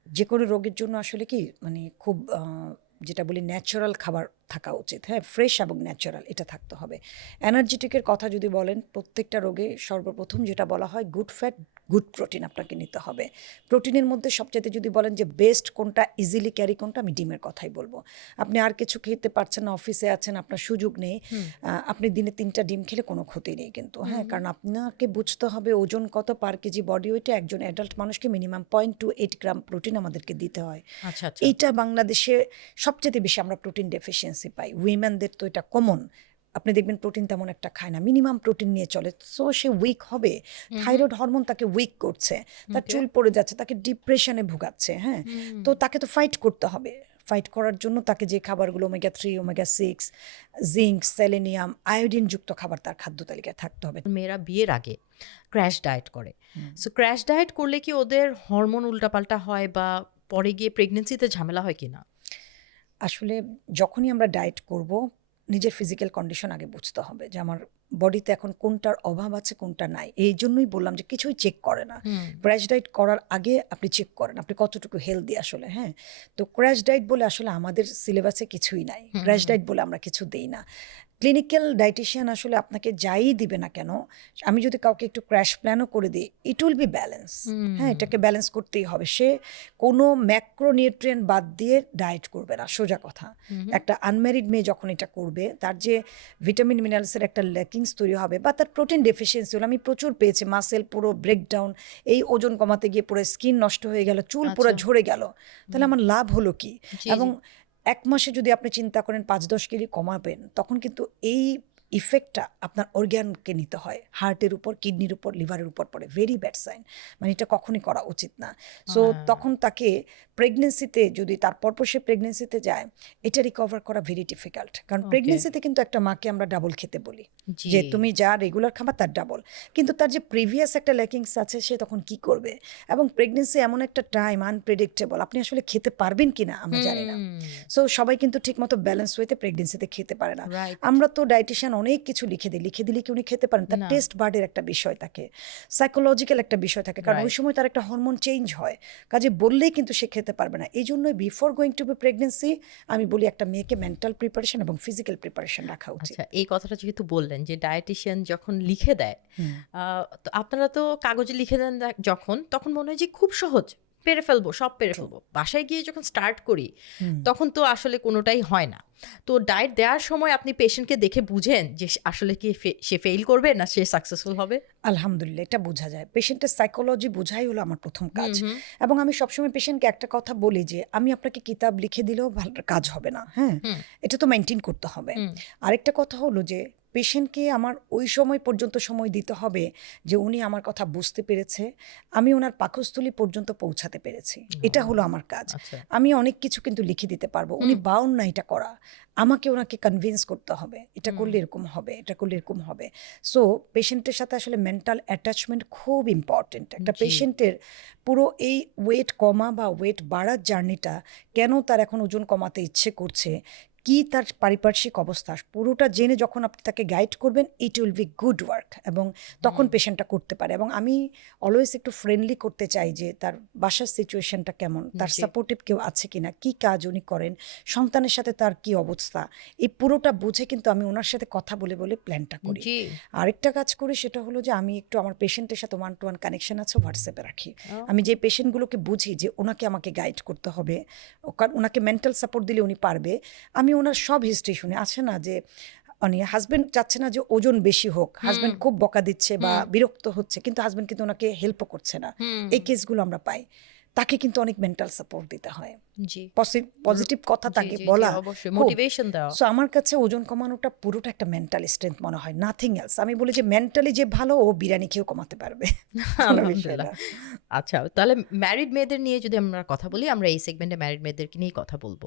যে কোনো রোগের জন্য আসলে কি, মানে খুব যেটা বলি ন্যাচারাল খাবার থাকা উচিত, হ্যাঁ, ফ্রেশ এবং ন্যাচারাল, এটা থাকতে হবে। এনার্জেটিকের কথা যদি বলেন, প্রত্যেকটা রোগে সর্বপ্রথম যেটা বলা হয়, গুড ফ্যাট, গুড প্রোটিন আপনাকে নিতে হবে। প্রোটিনের মধ্যে সবচাইতে যদি বলেন যে বেস্ট কোনটা, ইজিলি ক্যারি কোনটা, আমি ডিমের কথাই বলবো। আপনি আর কিছু খেতে পারছেন না, অফিসে আছেন, আপনার সুযোগ নেই, আপনি দিনে 3টা ডিম খেলে কোনো ক্ষতি নেই কিন্তু, হ্যাঁ, কারণ আপনাকে বুঝতে হবে ওজন কত পার কেজি বডি ওয়েটে একজন অ্যাডাল্ট মানুষকে মিনিমাম 0.28 গ্রাম প্রোটিন আমাদেরকে দিতে হয়। আচ্ছা, আচ্ছা। এইটা বাংলাদেশে সবচেয়ে বেশি আমরা প্রোটিন ডেফিসিয়েন্সি পাই, উইমেনদের তো এটা কমন। আপনি দেখবেন প্রোটিন তেমন একটা খায় না, মিনিমাম প্রোটিন নিয়ে চলে, সো সে উইক হবে। থাইরয়েড হরমোন তাকে উইক করছে, তার চুল পড়ে যাচ্ছে, তাকে ডিপ্রেশনে ভোগাচ্ছে। হ্যাঁ, তো তাকে তো ফাইট করতে হবে। ফাইট করার জন্য তাকে যে খাবারগুলো ওমেগা 3, ওমেগা 6, জিঙ্ক, সেলেনিয়াম, আয়োডিনযুক্ত খাবার তার খাদ্য তালিকায় থাকতে হবে। মেয়েরা বিয়ের আগে ক্র্যাশ ডায়েট করে, সো ক্র্যাশ ডায়েট করলে কি ওদের হরমোন উল্টাপাল্টা হয় বা পরে গিয়ে প্রেগনেন্সিতে ঝামেলা হয় কিনা? আসলে যখনই আমরা ডায়েট করব, নিজের ফিজিক্যাল কন্ডিশন আগে বুঝতে হবে যে আমার বডিতে এখন কোনটার অভাব আছে কোনটা নাই। এই জন্যই বললাম যে কিছুই চেক করে না। ক্র্যাশ ডায়েট করার আগে আপনি চেক করেন আপনি কতটুকু হেলদি আসলে। হ্যাঁ, তো ক্র্যাশ ডায়েট বলে আসলে আমাদের সিলেবাসে কিছুই নাই। ক্র্যাশ ডায়েট বলে আমরা কিছু দেই না। ক্লিনিক্যাল ডায়েটিশিয়ান আসলে আপনাকে যাই দিবে না কেন, আমি যদি কাউকে একটু ক্র্যাশ প্ল্যানও করে দিই, ইট উইল বি ব্যালেন্স। হ্যাঁ, এটাকে ব্যালেন্স করতেই হবে। সে কোনো ম্যাক্রোনিউট্রিয়েন্ট বাদ দিয়ে ডায়েট করবে না, সোজা কথা। একটা আনম্যারিড মেয়ে যখন এটা করবে, তার যে ভিটামিন মিনারেলসের একটা ল্যাকিংস তৈরি হবে বা তার প্রোটিন ডেফিসিয়েন্সি হলো, আমি প্রচুর পেয়েছি, মাসেল পুরো ব্রেকডাউন, এই ওজন কমাতে গিয়ে পুরো স্কিন নষ্ট হয়ে গেল, চুল পুরো ঝরে গেল, তাহলে আমার লাভ হলো কি? এবং 1 মাসে যদি আপনি চিন্তা করেন 5-10 কেজি কমাবেন, তখন কিন্তু এই ইফেক্টটা আপনার অর্গ্যানকে নিতে হয়, হার্টের উপর, কিডনির উপর, লিভারের উপর পড়ে। ভেরি ব্যাড সাইন, মানে এটা কখনই করা উচিত না। সো তখন তাকে প্রেগনেন্সিতে, যদি তার পরপর সে প্রেগনেন্সিতে যায়, এটা রিকভার করা ভেরি ডিফিকাল্ট। কারণ প্রেগনেন্সিতে কিন্তু একটা মাকে আমরা ডাবল খেতে বলি, যে তুমি যা রেগুলার খাবার তার ডাবল, কিন্তু তার যে প্রিভিয়াস একটা ল্যাকিংস আছে সে তখন কি করবে? এবং প্রেগনেন্সি এমন একটা টাইম, আনপ্রেডিক্টেবল, আপনি আসলে খেতে পারবেন কিনা আমরা জানি না। সো সবাই কিন্তু ঠিকমতো ব্যালেন্স ওয়েতে প্রেগনেন্সিতে খেতে পারে না। আমরা তো ডায়েটিশিয়ান অনেক কিছু লিখে দিলে কি উনি খেতে পারেন? তার টেস্ট বার্ডের একটা বিষয় থাকে, সাইকোলজিক্যাল একটা বিষয় থাকে, কারণ ওই সময় তার একটা হরমোন চেঞ্জ হয়, কাজে বললেই কিন্তু সে খেতে পারবে না। এই জন্যই before going to be pregnancy আমি বলি একটা মেয়েকে মেন্টাল প্রিপারেশন এবং ফিজিক্যাল প্রিপারেশন রাখা উচিত। আচ্ছা, এই কথাটা যেহেতু বললেন যে ডায়েটিশিয়ান যখন লিখে দেয়, তো আপনারা তো কাগজে লিখে দেন যখন, তখন মনে হয় যে খুব সহজ, পেরে ফেলবো, সব পেরে ফেলবো। বাসায় গিয়ে যখন স্টার্ট করি তখন তো আসলে কোনোটাই হয় না। তো ডায়েট দেওয়ার সময় আপনি পেশেন্টকে দেখে বুঝেন যে আসলে কি সে ফেইল করবে না সে সাকসেসফুল হবে? আলহামদুলিল্লাহ, এটা বোঝা যায়। পেশেন্টের সাইকোলজি বোঝাই হলো আমার প্রথম কাজ। এবং আমি সবসময় পেশেন্টকে একটা কথা বলি যে আমি আপনাকে কিতাব লিখে দিলেও ভালো কাজ হবে না। হ্যাঁ, এটা তো মেনটেন করতে হবে। আরেকটা কথা হলো যে পেশেন্টকে আমার ওই সময় পর্যন্ত সময় দিতে হবে যে উনি আমার কথা বুঝতে পেরেছে, আমি ওনার পাকস্থলী পর্যন্ত পৌঁছাতে পেরেছি, এটা হলো আমার কাজ। আমি অনেক কিছু কিন্তু লিখে দিতে পারবো, উনি বাউন্ড না এটা করা, আমাকে ওনাকে কনভিন্স করতে হবে এটা করলে এরকম হবে, এটা করলে এরকম হবে। সো পেশেন্টের সাথে আসলে মেন্টাল অ্যাটাচমেন্ট খুব ইম্পর্টেন্ট। একটা পেশেন্টের পুরো এই ওয়েট কমা বা ওয়েট বাড়ার জার্নিটা, কেন তার এখন ওজন কমাতে ইচ্ছে করছে, কি তার পারিপার্শ্বিক অবস্থা, পুরোটা জেনে যখন আপনি তাকে গাইড করবেন, ইট উইল বি গুড ওয়ার্ক, এবং তখন পেশেন্টটা করতে পারে। এবং আমি অলওয়েজ একটু ফ্রেন্ডলি করতে চাই যে তার বাসার সিচুয়েশনটা কেমন, তার সাপোর্টিভ কেউ আছে কিনা, কি কাজ উনি করেন, সন্তানের সাথে তার কি অবস্থা, এই পুরোটা বুঝে কিন্তু আমি ওনার সাথে কথা বলে বলে প্ল্যানটা করি। আরেকটা কাজ করি, সেটা হলো যে আমি একটু আমার পেশেন্টের সাথে 1-to-1 কানেকশন আছে, হোয়াটসঅ্যাপে রাখি। আমি যে পেশেন্টগুলোকে বুঝি যে ওনাকে আমাকে গাইড করতে হবে, কারণ ওনাকে মেন্টাল সাপোর্ট দিলে উনি পারবে, আমি ওনার সব হিস্ট্রি শুনে, আছে না যে মানে হাজব্যান্ড চাচ্ছে না যে ওজন বেশি হোক, হাজব্যান্ড খুব বকা দিচ্ছে বা বিরক্ত হচ্ছে, কিন্তু হাজব্যান্ড কিন্তু ওনাকে হেল্পও করছে না, এই কেসগুলো আমরা পাই, তাকে কিন্তু অনেক মেন্টাল সাপোর্ট দিতে হয়, পজিটিভ কথা তাকে বলা, মোটিভেশন দেওয়া। সো আমার কাছে ওজন কমানোটা পুরোটা একটা মেন্টাল স্ট্রেংথ মনে হয়, নাথিং এলস। আমি বলি যে মেন্টালি যে ভালো, ও বিরিয়ানি খেয়েও কমাতে পারবে। আচ্ছা, তাহলে ম্যারিড মেয়েদের নিয়ে যদি আমরা কথা বলি, আমরা এই সেগমেন্টে ম্যারিড মেয়েদেরকে নিয়েই কথা বলবো।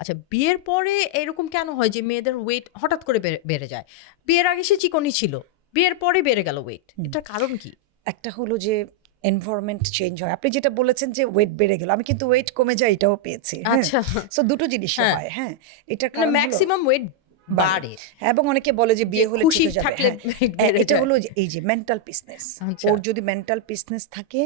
আচ্ছা, বিয়ের পরে এরকম কেন হয় যে মেয়েদের ওয়েট হঠাৎ করে বেড়ে যায়? বিয়ের আগে সে চিকনি ছিল, বিয়ের পরে বেড়ে গেল ওয়েট, এটার কারণ কি? একটা হলো যে এনভায়রনমেন্ট চেঞ্জ হয়। আপনি যেটা বলেছেন যে ওয়েট বেড়ে গেল, আমি কিন্তু ওয়েট কমে যায় এটাও পেয়েছি। আচ্ছা, সো দুটো জিনিস হয়। হ্যাঁ, এটার কারণ ম্যাক্সিমাম ওয়েট বাড়ে, এবং অনেকে বলে যে বিয়ে হলে খুশি থাকলে এটা হলো যে এই যে মেন্টাল পিসনেস, ওর যদি মেন্টাল পিসনেস থাকে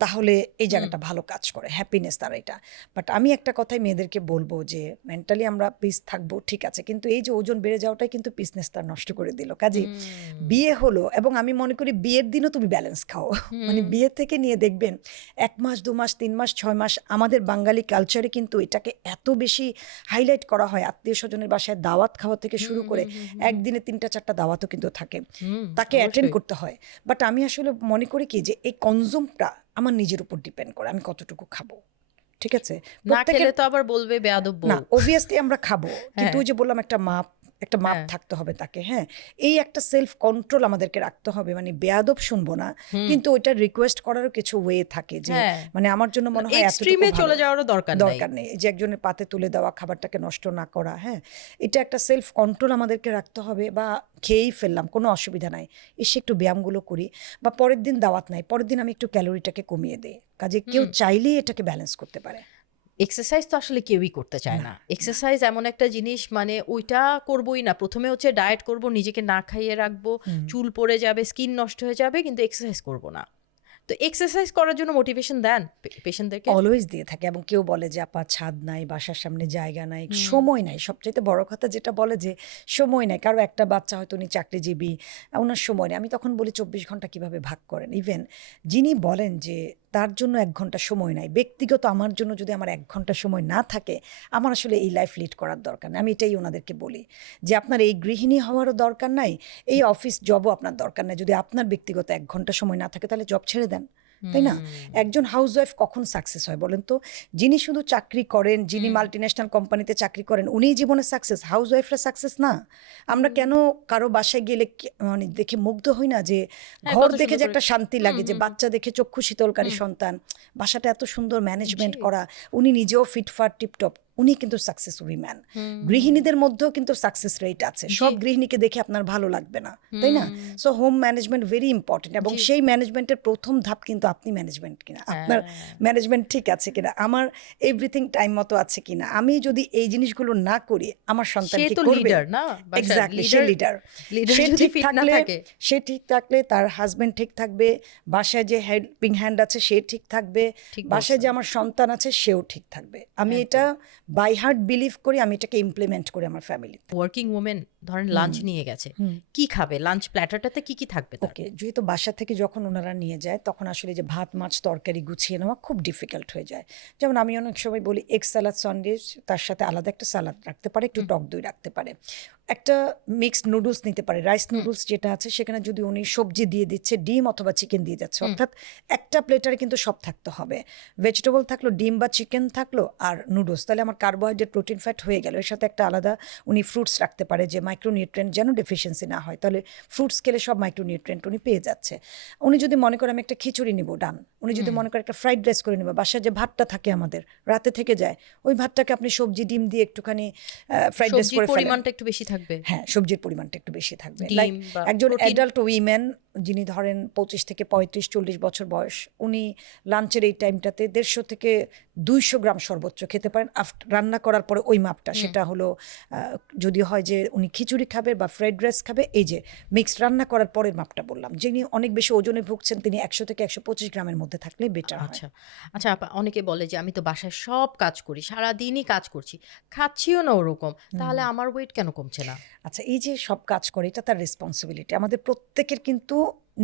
তাহলে এই জায়গাটা ভালো কাজ করে, হ্যাপিনেস তার এটা। বাট আমি একটা কথাই মেয়েদেরকে বলবো যে মেন্টালি আমরা পিস থাকবো ঠিক আছে, কিন্তু এই যে ওজন বেড়ে যাওয়াটাই কিন্তু পিসনেস তার নষ্ট করে দিল। কাজে বিয়ে হলো, এবং আমি মনে করি বিয়ের দিনও তুমি ব্যালেন্স খাও, মানে বিয়ে থেকে নিয়ে দেখবেন 1 মাস 2 মাস 3 মাস 6 মাস আমাদের বাঙালি কালচারে কিন্তু এটাকে এত বেশি হাইলাইট করা হয়, আত্মীয় স্বজনের বাসায় দাওয়াত খাওয়া থেকে শুরু করে একদিনে 3টা 4টা দাওয়াতও কিন্তু থাকে, তাকে অ্যাটেন্ড করতে হয়। বাট আমি আসলে মনে করি কি যে এই কনজিউমটা আমার নিজের উপর ডিপেন্ড করে, আমি কতটুকু খাবো। ঠিক আছে, না খেলে তো আবার বলবে বেয়াদব বউ। না, অবভিয়াসলি আমরা খাবো, কিন্তু ওই যে বললাম একটা মাপ, একটা মাপ হ্যাঁ। থাকতে হবে তাকে, হ্যাঁ। এই একটা সেলফ কন্ট্রোল আমাদেরকে রাখতে হবে, মানে বেয়াদব শুনবো না, কিন্তু ওইটা রিকোয়েস্ট করারও কিছু ওয়ে থাকে যে হ্যাঁ, মানে আমার জন্য মনে হয় এতটুকু এক্সট্রিমে ভালো, চলে যাওয়ারও দরকার নাই। দরকার নেই যে একজনের পাতে তুলে দেওয়া, খাবারটাকে নষ্ট না করা, হ্যাঁ। এটা একটা সেলফ কন্ট্রোল আমাদেরকে রাখতে হবে। বা খেয়েই ফেললাম, কোনো অসুবিধা নাই, এসে একটু ব্যায়ামগুলো করি, বা পরের দিন দাওয়াত নাই, পরের দিন আমি একটু ক্যালোরিটাকে কমিয়ে দিই। কাজে কেউ চাইলেই এটাকে ব্যালেন্স করতে পারে। এক্সারসাইজ তো আসলে কেউই করতে চায় না। এক্সারসাইজ এমন একটা জিনিস, মানে ওইটা করবোই না। প্রথমে হচ্ছে ডায়েট করব, নিজেকে না খাইয়ে রাখবো, চুল পড়ে যাবে, স্কিন নষ্ট হয়ে যাবে, কিন্তু এক্সারসাইজ করব না। তো এক্সারসাইজ করার জন্য মোটিভেশন দেন পেশেন্টদেরকে? অলওয়েজ দিয়ে থাকে। এবং কেউ বলে যে আপা ছাদ নাই, বাসার সামনে জায়গা নাই, সময় নাই। সবচাইতে বড় কথা যেটা বলে যে সময় নাই। কারো একটা বাচ্চা হয়তো উনি চাকরিজীবী, ওনার সময় নেই। আমি তখন বলি 24 ঘন্টা কিভাবে ভাগ করেন? ইভেন যিনি বলেন যে তার জন্য 1 ঘন্টা সময় নাই, ব্যক্তিগত আমার জন্য যদি আমার 1 ঘন্টা সময় না থাকে, আমার আসলে এই লাইফ লিড করার দরকার নেই। আমি এটাই ওনাদেরকে বলি যে আপনার এই গৃহিণী হওয়ারও দরকার নাই, এই অফিস জবও আপনার দরকার নাই। যদি আপনার ব্যক্তিগত 1 ঘন্টা সময় না থাকে, তাহলে জব ছেড়ে দেন, তাই না? একজন হাউসওয়াইফ কখন সাকসেস হয় বলেন তো? যিনি শুধু চাকরি করেন, যিনি মাল্টিন্যাশনাল কোম্পানিতে চাকরি করেন, উনিই জীবনে সাকসেস, হাউসওয়াইফরা সাকসেস না। আমরা কেন কারো বাসায় গেলে মানে দেখে মুগ্ধ হই না যে হ্যাঁ, ঘর কত দেখে সুন্দর যে করে। একটা শান্তি লাগে, যে বাচ্চা দেখে চক্ষু শীতলকারী সন্তান, বাসাটা এত সুন্দর ম্যানেজমেন্ট করা, উনি নিজেও ফিটফাট টিপটপ, উনি কিন্তু সাকসেস উইম্যান। গৃহিণীদের মধ্যেও কিন্তু সাকসেস রেট আছে। সব গৃহিণীকে দেখে আপনার ভালো লাগবে না, তাই না? So home management very important. এবং সেই ম্যানেজমেন্টের প্রথম ধাপ কিন্তু আপনি ম্যানেজমেন্ট কিনা, আপনার ম্যানেজমেন্ট ঠিক আছে কিনা, আমার এভরিথিং টাইম মতো আছে কিনা। আমি যদি এই জিনিসগুলো না করি, আমার সন্তান সে কি তো করবে? লিডার না, এক্স্যাক্টলি, সে লিডার। সে যদি ঠিক ফিট না থাকলে, থাকে। সে ঠিক থাকলে তার হাজবেন্ড ঠিক থাকবে, বাসায় যে হেল্পিং হ্যান্ড আছে সে ঠিক থাকবে, ঠিক বাসায় যে বলছেন। আমার সন্তান আছে সেও ঠিক থাকবে। আমি এটা বাই হার্ট বিলিভ করি, আমি এটাকে ইমপ্লিমেন্ট করি আমার ফ্যামিলিতে। ওয়ার্কিং ওমেন ধরেন লাঞ্চ নিয়ে গেছে, কি খাবে? লাঞ্চ প্ল্যাটারটাতে কি কি থাকবে তার? ওকে, যেহেতু বাসা থেকে যখন ওনারা নিয়ে যায়, তখন আসলে যে ভাত মাছ তরকারি গুছিয়ে নেওয়া খুব ডিফিকাল্ট হয়ে যায়। যেমন আমি অনেক সময় বলি এগ স্যালাড স্যান্ডউইচ, তার সাথে আলাদা একটা স্যালাড রাখতে পারে, একটু টক দই রাখতে পারে, একটা মিক্সড নুডলস নিতে পারে, রাইস নুডলস যেটা আছে সেখানে যদি উনি সবজি দিয়ে দিচ্ছে, ডিম অথবা চিকেন দিয়ে যাচ্ছে, অর্থাৎ একটা প্লেটারে কিন্তু সব থাকতে হবে। ভেজিটেবল থাকলো, ডিম বা চিকেন থাকলো, আর নুডলস, তাহলে আমার কার্বোহাইড্রেট প্রোটিন ফ্যাট হয়ে গেল। এর সাথে একটা আলাদা উনি ফ্রুটস রাখতে পারে, যে মাইক্রোনিউট্রিয়েন্ট যেন ডেফিসিয়েন্সি না হয়, তাহলে ফ্রুটস খেলে সব মাইক্রোনিউট্রিয়েন্ট উনি পেয়ে যাচ্ছে। উনি যদি মনে করে আমি একটা খিচুড়ি নিব, ডান। উনি যদি মনে করে একটা ফ্রাইড রাইস করে নেব, বাসায় যে ভাতটা থাকে আমাদের রাতে থেকে যায়, ওই ভাতটাকে আপনি সবজি ডিম দিয়ে একটুখানি ফ্রাইড রাইস সবজির করে ফেলেন। পরিমাণটা একটু বেশি থাকবে। হ্যাঁ, সবজির পরিমাণটা একটু বেশি থাকবে। ডিম লাইক বা একজন protein। অ্যাডাল্ট উইমেন যিনি ধরেন 25 থেকে 35-40 বছর বয়স, উনি লাঞ্চের এই টাইমটাতে 150 থেকে 200 গ্রাম সর্বোচ্চ খেতে পারেন রান্না করার পরে ওই মাপটা। সেটা হলো যদি হয় যে উনি খিচুড়ি খাবে বা ফ্রাইড রাইস খাবে, এই যে মিক্সড রান্না করার পরের মাপটা বললাম। যিনি অনেক বেশি ওজনে ভুগছেন, তিনি 100 থেকে 125 গ্রামের মধ্যে থাকলে বেটার হয়। আচ্ছা আচ্ছা আপা, অনেকে বলে যে আমি তো বাসায় সব কাজ করি, সারাদিনই কাজ করছি, খাচ্ছিও না ওরকম, তাহলে আমার ওয়েট কেন কমছে না? আচ্ছা, এই যে সব কাজ করে, এটা তার রেসপন্সিবিলিটি। আমাদের প্রত্যেকের কিন্তু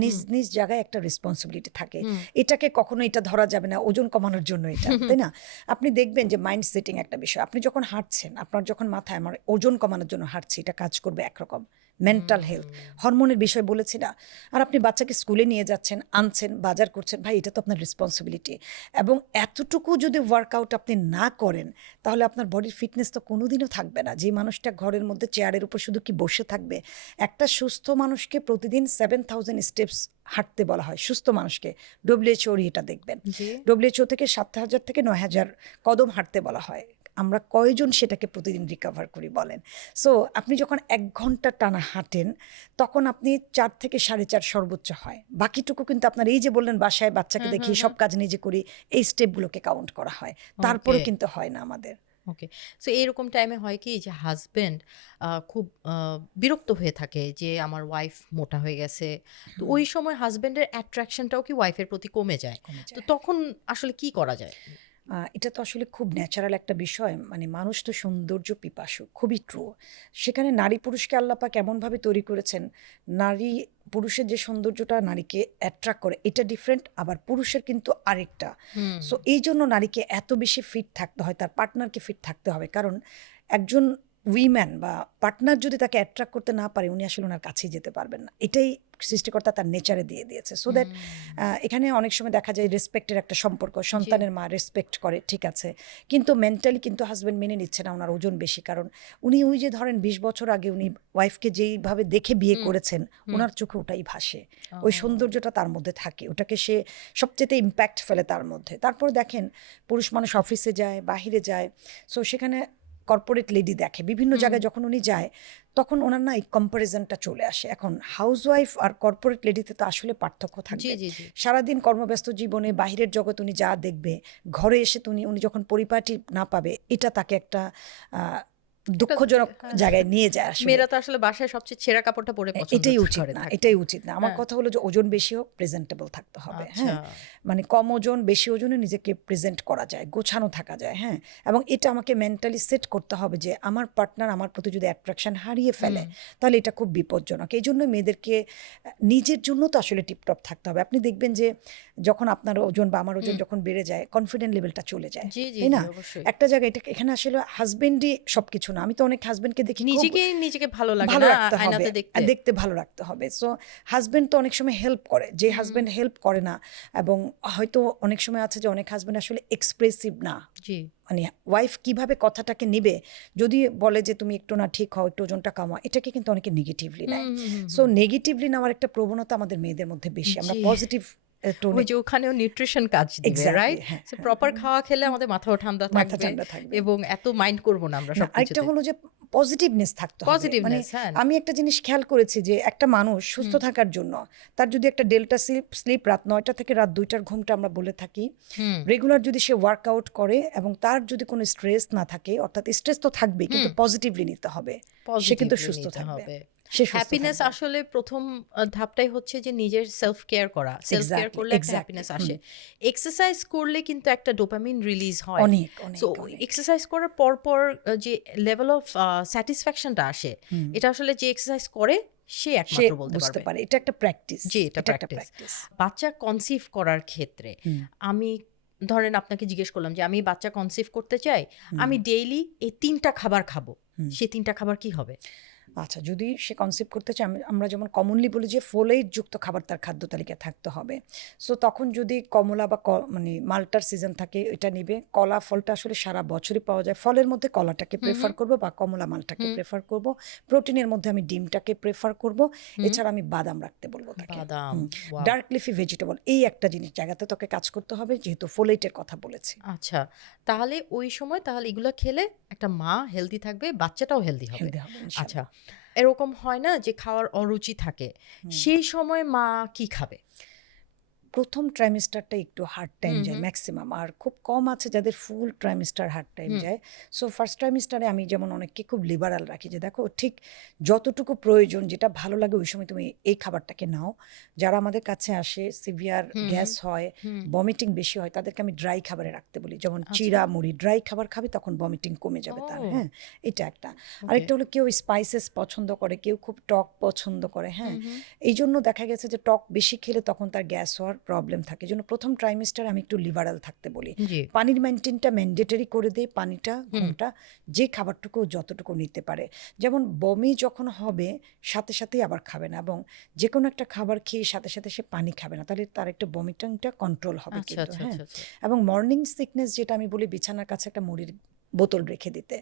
নিজ নিজ জায়গায় একটা রেসপন্সিবিলিটি থাকে। এটাকে কখনো এটা ধরা যাবে না ওজন কমানোর জন্য এটা, তাই না? আপনি দেখবেন যে মাইন্ড সেটিং একটা বিষয়। আপনি যখন হাঁটছেন, আপনার যখন মাথায় আমার ওজন কমানোর জন্য হাঁটছি, এটা কাজ করবে একরকম। মেন্টাল হেলথ, হরমোনের বিষয় বলেছি না? আর আপনি বাচ্চাকে স্কুলে নিয়ে যাচ্ছেন, আনছেন, বাজার করছেন, ভাই এটা তো আপনার রেসপন্সিবিলিটি। এবং এতটুকু যদি ওয়ার্কআউট আপনি না করেন, তাহলে আপনার বডির ফিটনেস তো কোনোদিনও থাকবে না। যে মানুষটা ঘরের মধ্যে চেয়ারের উপর শুধু কি বসে থাকবে? একটা সুস্থ মানুষকে প্রতিদিন 7000 স্টেপস হাঁটতে বলা হয়, সুস্থ মানুষকে। WHO এটা দেখবেন, WHO থেকে 7000 থেকে 9000 কদম হাঁটতে বলা হয়। আমরা কয়জন সেটাকে প্রতিদিন রিকভার করি বলেন? সো আপনি যখন 1 ঘন্টা টানা হাঁটেন, তখন আপনি 4 থেকে 4.5 সর্বোচ্চ হয়। বাকিটুকু কিন্তু আপনার এই যে বললেন বাসায় বাচ্চাকে দেখি সব কাজ নিজে করি, এই স্টেপগুলোকে কাউন্ট করা হয়, তারপরেও কিন্তু হয় না আমাদের। ওকে, সো এইরকম টাইমে হয় কি যে হাজবেন্ড খুব বিরক্ত হয়ে থাকে যে আমার ওয়াইফ মোটা হয়ে গেছে, তো ওই সময় হাজবেন্ডের অ্যাট্রাকশনটাও কি ওয়াইফের প্রতি কমে যায়? তো তখন আসলে কি করা যায়? এটা তো আসলে খুব ন্যাচারাল একটা বিষয়। মানে মানুষ তো সৌন্দর্য পিপাসু, খুবই ট্রু। সেখানে নারী পুরুষকে আল্লাহ পাক এমনভাবে তৈরি করেছেন, নারী পুরুষের যে সৌন্দর্যটা নারীকে অ্যাট্রাক্ট করে এটা ডিফারেন্ট, আবার পুরুষের কিন্তু আরেকটা। সো এই জন্য নারীকে এত বেশি ফিট থাকতে হয়, তার পার্টনারকে ফিট থাকতে হবে। কারণ একজন উইম্যান বা পার্টনার যদি তাকে অ্যাট্রাক্ট করতে না পারে উনি আসলে ওনার কাছেই যেতে পারবেন না। এটাই সৃষ্টিকর্তা তার নেচারে দিয়ে দিয়েছে। সো দ্যাট এখানে অনেক সময় দেখা যায় রেসপেক্টের একটা সম্পর্ক, সন্তানের মা রেসপেক্ট করে, ঠিক আছে, কিন্তু মেন্টালি কিন্তু হাজব্যান্ড মেনে নিচ্ছে না ওনার ওজন বেশি। কারণ উনি ওই যে ধরেন 20 বছর আগে উনি ওয়াইফকে যেইভাবে দেখে বিয়ে করেছেন ওনার চোখে ওটাই ভাসে, ওই সৌন্দর্যটা তার মধ্যে থাকে, ওটাকে সে সবচেয়ে ইম্প্যাক্ট ফেলে তার মধ্যে। তারপর দেখেন পুরুষ মানুষ অফিসে যায়, বাহিরে যায়, সো সেখানে কর্পোরেট লেডি দেখে, বিভিন্ন জায়গায় যখন উনি যায় তখন ওনার না এই কম্পারিজনটা চলে আসে। এখন হাউসওয়াইফ আর কর্পোরেট লেডিতে তো আসলে পার্থক্য জি থাকবে। জি জি সারাদিন কর্মব্যস্ত জীবনে বাহিরের জগৎ উনি যা দেখবে, ঘরে এসে উনি যখন পরিপাটি না পাবে, এটা তাকে একটা দুঃখজনক জায়গায় নিয়ে যায় আসলে। মেয়েরা তো আসলে বাসায় সবচেয়ে ছেঁড়া কাপড়টা পরে পছন্দ এটাই উচিত করে না, থাকতে। এটাই উচিত না। আমার হ্যাঁ। কথা হলো যে ওজন বেশি হোক, প্রেজেন্টেবল থাকতে হবে। আচ্ছা হ্যাঁ, মানে কম ওজন বেশি ওজনে নিজেকে প্রেজেন্ট করা যায়, গোছানো থাকা যায়। হ্যাঁ, এবং এটা আমাকে মেন্টালি সেট করতে হবে যে আমার পার্টনার আমার প্রতি যদি অ্যাট্রাকশন হারিয়ে ফেলে তাহলে এটা খুব বিপজ্জনক। এই জন্য মেয়েদেরকে নিজের জন্য তো আসলে টিপটপ থাকতে হবে। আপনি দেখবেন যে যখন আপনার ওজন বা আমার ওজন যখন বেড়ে যায়, কনফিডেন্ট লেভেলটা চলে যায়, জি জি তাই জি না? অবশ্যই। একটা জায়গায় এখানে আসলে হাজবেন্ডই সবকিছু না। আমি তো অনেক হাজবেন্ডকে দেখি খুব নিজেকে ভালো লাগে ভালো না রাখতে হবে, আয়নাতে দেখতে। দেখতে ভালো রাখতে হবে। সো হাজবেন্ড তো অনেক সময় হেল্প করে, যে হাজবেন্ড হেল্প করে না, এবং হয়তো অনেক সময় আছে যে অনেক হাজবেন্ড আসলে এক্সপ্রেসিভ না, জি মানে ওয়াইফ কিভাবে কথাটাকে নিবে, যদি বলে যে তুমি একটু না ঠিক হও, একটু ওজনটা কমাও, এটাকে কিন্তু অনেকে নেগেটিভলি নেয়। সো নেগেটিভলি নেওয়ার একটা প্রবণতা আমাদের মেয়েদের মধ্যে বেশি। আমরা জি। পজিটিভ টোনে ওই যে ওখানেও নিউট্রিশন কাজ দিবে, এক্স্যাক্টলি, রাইট? হ্যাঁ, সো প্রপার খাওয়া খেলে আমাদের মাথাও ঠান্ডা মাথা থাকবে ঠান্ডা থাকবে। এবং এত মাইন্ড করব না আমরা না, আরেকটা সবকিছুতে। হলো যে পজিটিভনেস থাকতে হবে। মানে পজিটিভনেস, হ্যাঁ। আমি একটা জিনিস খেয়াল করেছি যে একটা মানুষ সুস্থ থাকার জন্য তার যদি একটা ডেল্টা স্লিপ রাত 9টা থেকে রাত 2টার ঘুমটা আমরা বলে থাকি, রেগুলার যদি সে ওয়ার্কআউট করে এবং তার যদি কোনো স্ট্রেস না থাকে, অর্থাৎ স্ট্রেস তো থাকবেই কিন্তু পজিটিভলি নিতে হবে, সে কিন্তু পজিটিভলি সুস্থ নিতে থাকবে। হবে। সে সুস্থ হ্যাপিনেস থাকবে। আসলে প্রথম ধাপটাই হচ্ছে যে নিজের সেলফ কেয়ার করা। সেলফ কেয়ার এক্স্যাক্টলি, করলে একটা এক্স্যাক্টলি। হ্যাপিনেস আসে। এক্সারসাইজ করলে কিন্তু একটা ডোপামিন রিলিজ হয়। অনেক সো অনেক অনেক এক্সারসাইজ করার পর যে লেভেল অফ স্যাটিসফ্যাকশনটা আসে, এটা আসলে যে এক্সারসাইজ করে সে সে একমাত্র বলতে বুঝতে পারবে। পারে এটা একটা প্র্যাকটিস। জি, এটা এটা একটা প্র্যাকটিস। প্র্যাকটিস। বাচ্চা কনসিভ করার ক্ষেত্রে আমি ধরেন আপনাকে জিজ্ঞেস করলাম যে আমি বাচ্চা কনসিভ করতে চাই, আমি ডেইলি এই 3টা খাবার খাবো। সেই 3টা খাবার কি হবে? আচ্ছা, যদি সে কনসেপ্ট করতে চায়, আমরা যেমন কমনলি বলি যে ফোলেট যুক্ত খাবার তার খাদ্য তালিকায় থাকতে হবে। সো তখন যদি কমলা বা মানে মালটার সিজন থাকে এটা নিবে। কলা ফলটা আসলে সারা বছরই পাওয়া যায়, ফলের মধ্যে কলাটাকে প্রেফার করব বা কমলা মালটাকে প্রেফার করব। প্রোটিনের মধ্যে আমি ডিমটাকে প্রেফার করব। এছাড়া আমি বাদাম রাখতে বলবো তাকে। বাদাম, ওয়াও। ডার্ক লিফি ভেজিটেবল, এই একটা জিনিস জায়গাতে তোকে কাজ করতে হবে, যেহেতু ফোলেটের কথা বলেছি। আচ্ছা, তাহলে ওই সময় তাহলে এগুলো খেলে একটা মা হেলদি থাকবে, বাচ্চাটাও হেলদি হবে। হেলদি হবে ইনশাআল্লাহ। আচ্ছা, এরকম হয় না যে খাওয়ার অরুচি থাকে, সেই সময় মা কি খাবে? প্রথম ট্রাইমেস্টারটা একটু হার্ড টাইম যায় ম্যাক্সিমাম, আর খুব কম আছে যাদের ফুল ট্রাইমেস্টার হার্ড টাইম যায়। সো ফার্স্ট ট্রাইমেস্টারে আমি যেমন অনেককে খুব লিবারাল রাখি, যে দেখো ঠিক যতটুকু প্রয়োজন, যেটা ভালো লাগে ওই সময় তুমি এই খাবারটাকে নাও। যারা আমাদের কাছে আসে সিভিয়ার গ্যাস হয়, ভমিটিং বেশি হয়, তাদেরকে আমি ড্রাই খাবারে রাখতে বলি, যেমন চিড়া মুড়ি, ড্রাই খাবার খাবে তখন ভমিটিং কমে যাবে তার। হ্যাঁ, এটা একটা। আরেকটা হলো কেউ স্পাইসেস পছন্দ করে, কেউ খুব টক পছন্দ করে। হ্যাঁ, এই জন্য দেখা গেছে যে টক বেশি খেলে তখন তার গ্যাস হওয়ার প্রবলেম থাকে। এই জন্য প্রথম ট্রাইমেস্টারে আমি একটু লিবারাল থাকতে বলি। জি। পানির মেনটেনটা ম্যান্ডেটরি করে দেই, পানিটা ঘুমটা, যে খাবারটুকু যতটুকু নিতে পারে। যেমন বমি যখন হবে সাথে সাথেই আবার খাবে না, এবং যে কোনো একটা খাবার খেয়ে সাথে সাথে সে পানি খাবে না, তাহলে তার একটা বমিটাংটা কন্ট্রোল হবে আচ্ছা কিন্তু। আচ্ছা হ্যাঁ, আচ্ছা। এবং মর্নিং সিকনেস যেটা আমি বলি, বিছানার কাছে একটা মুড়ির বোতল রেখে দিতে,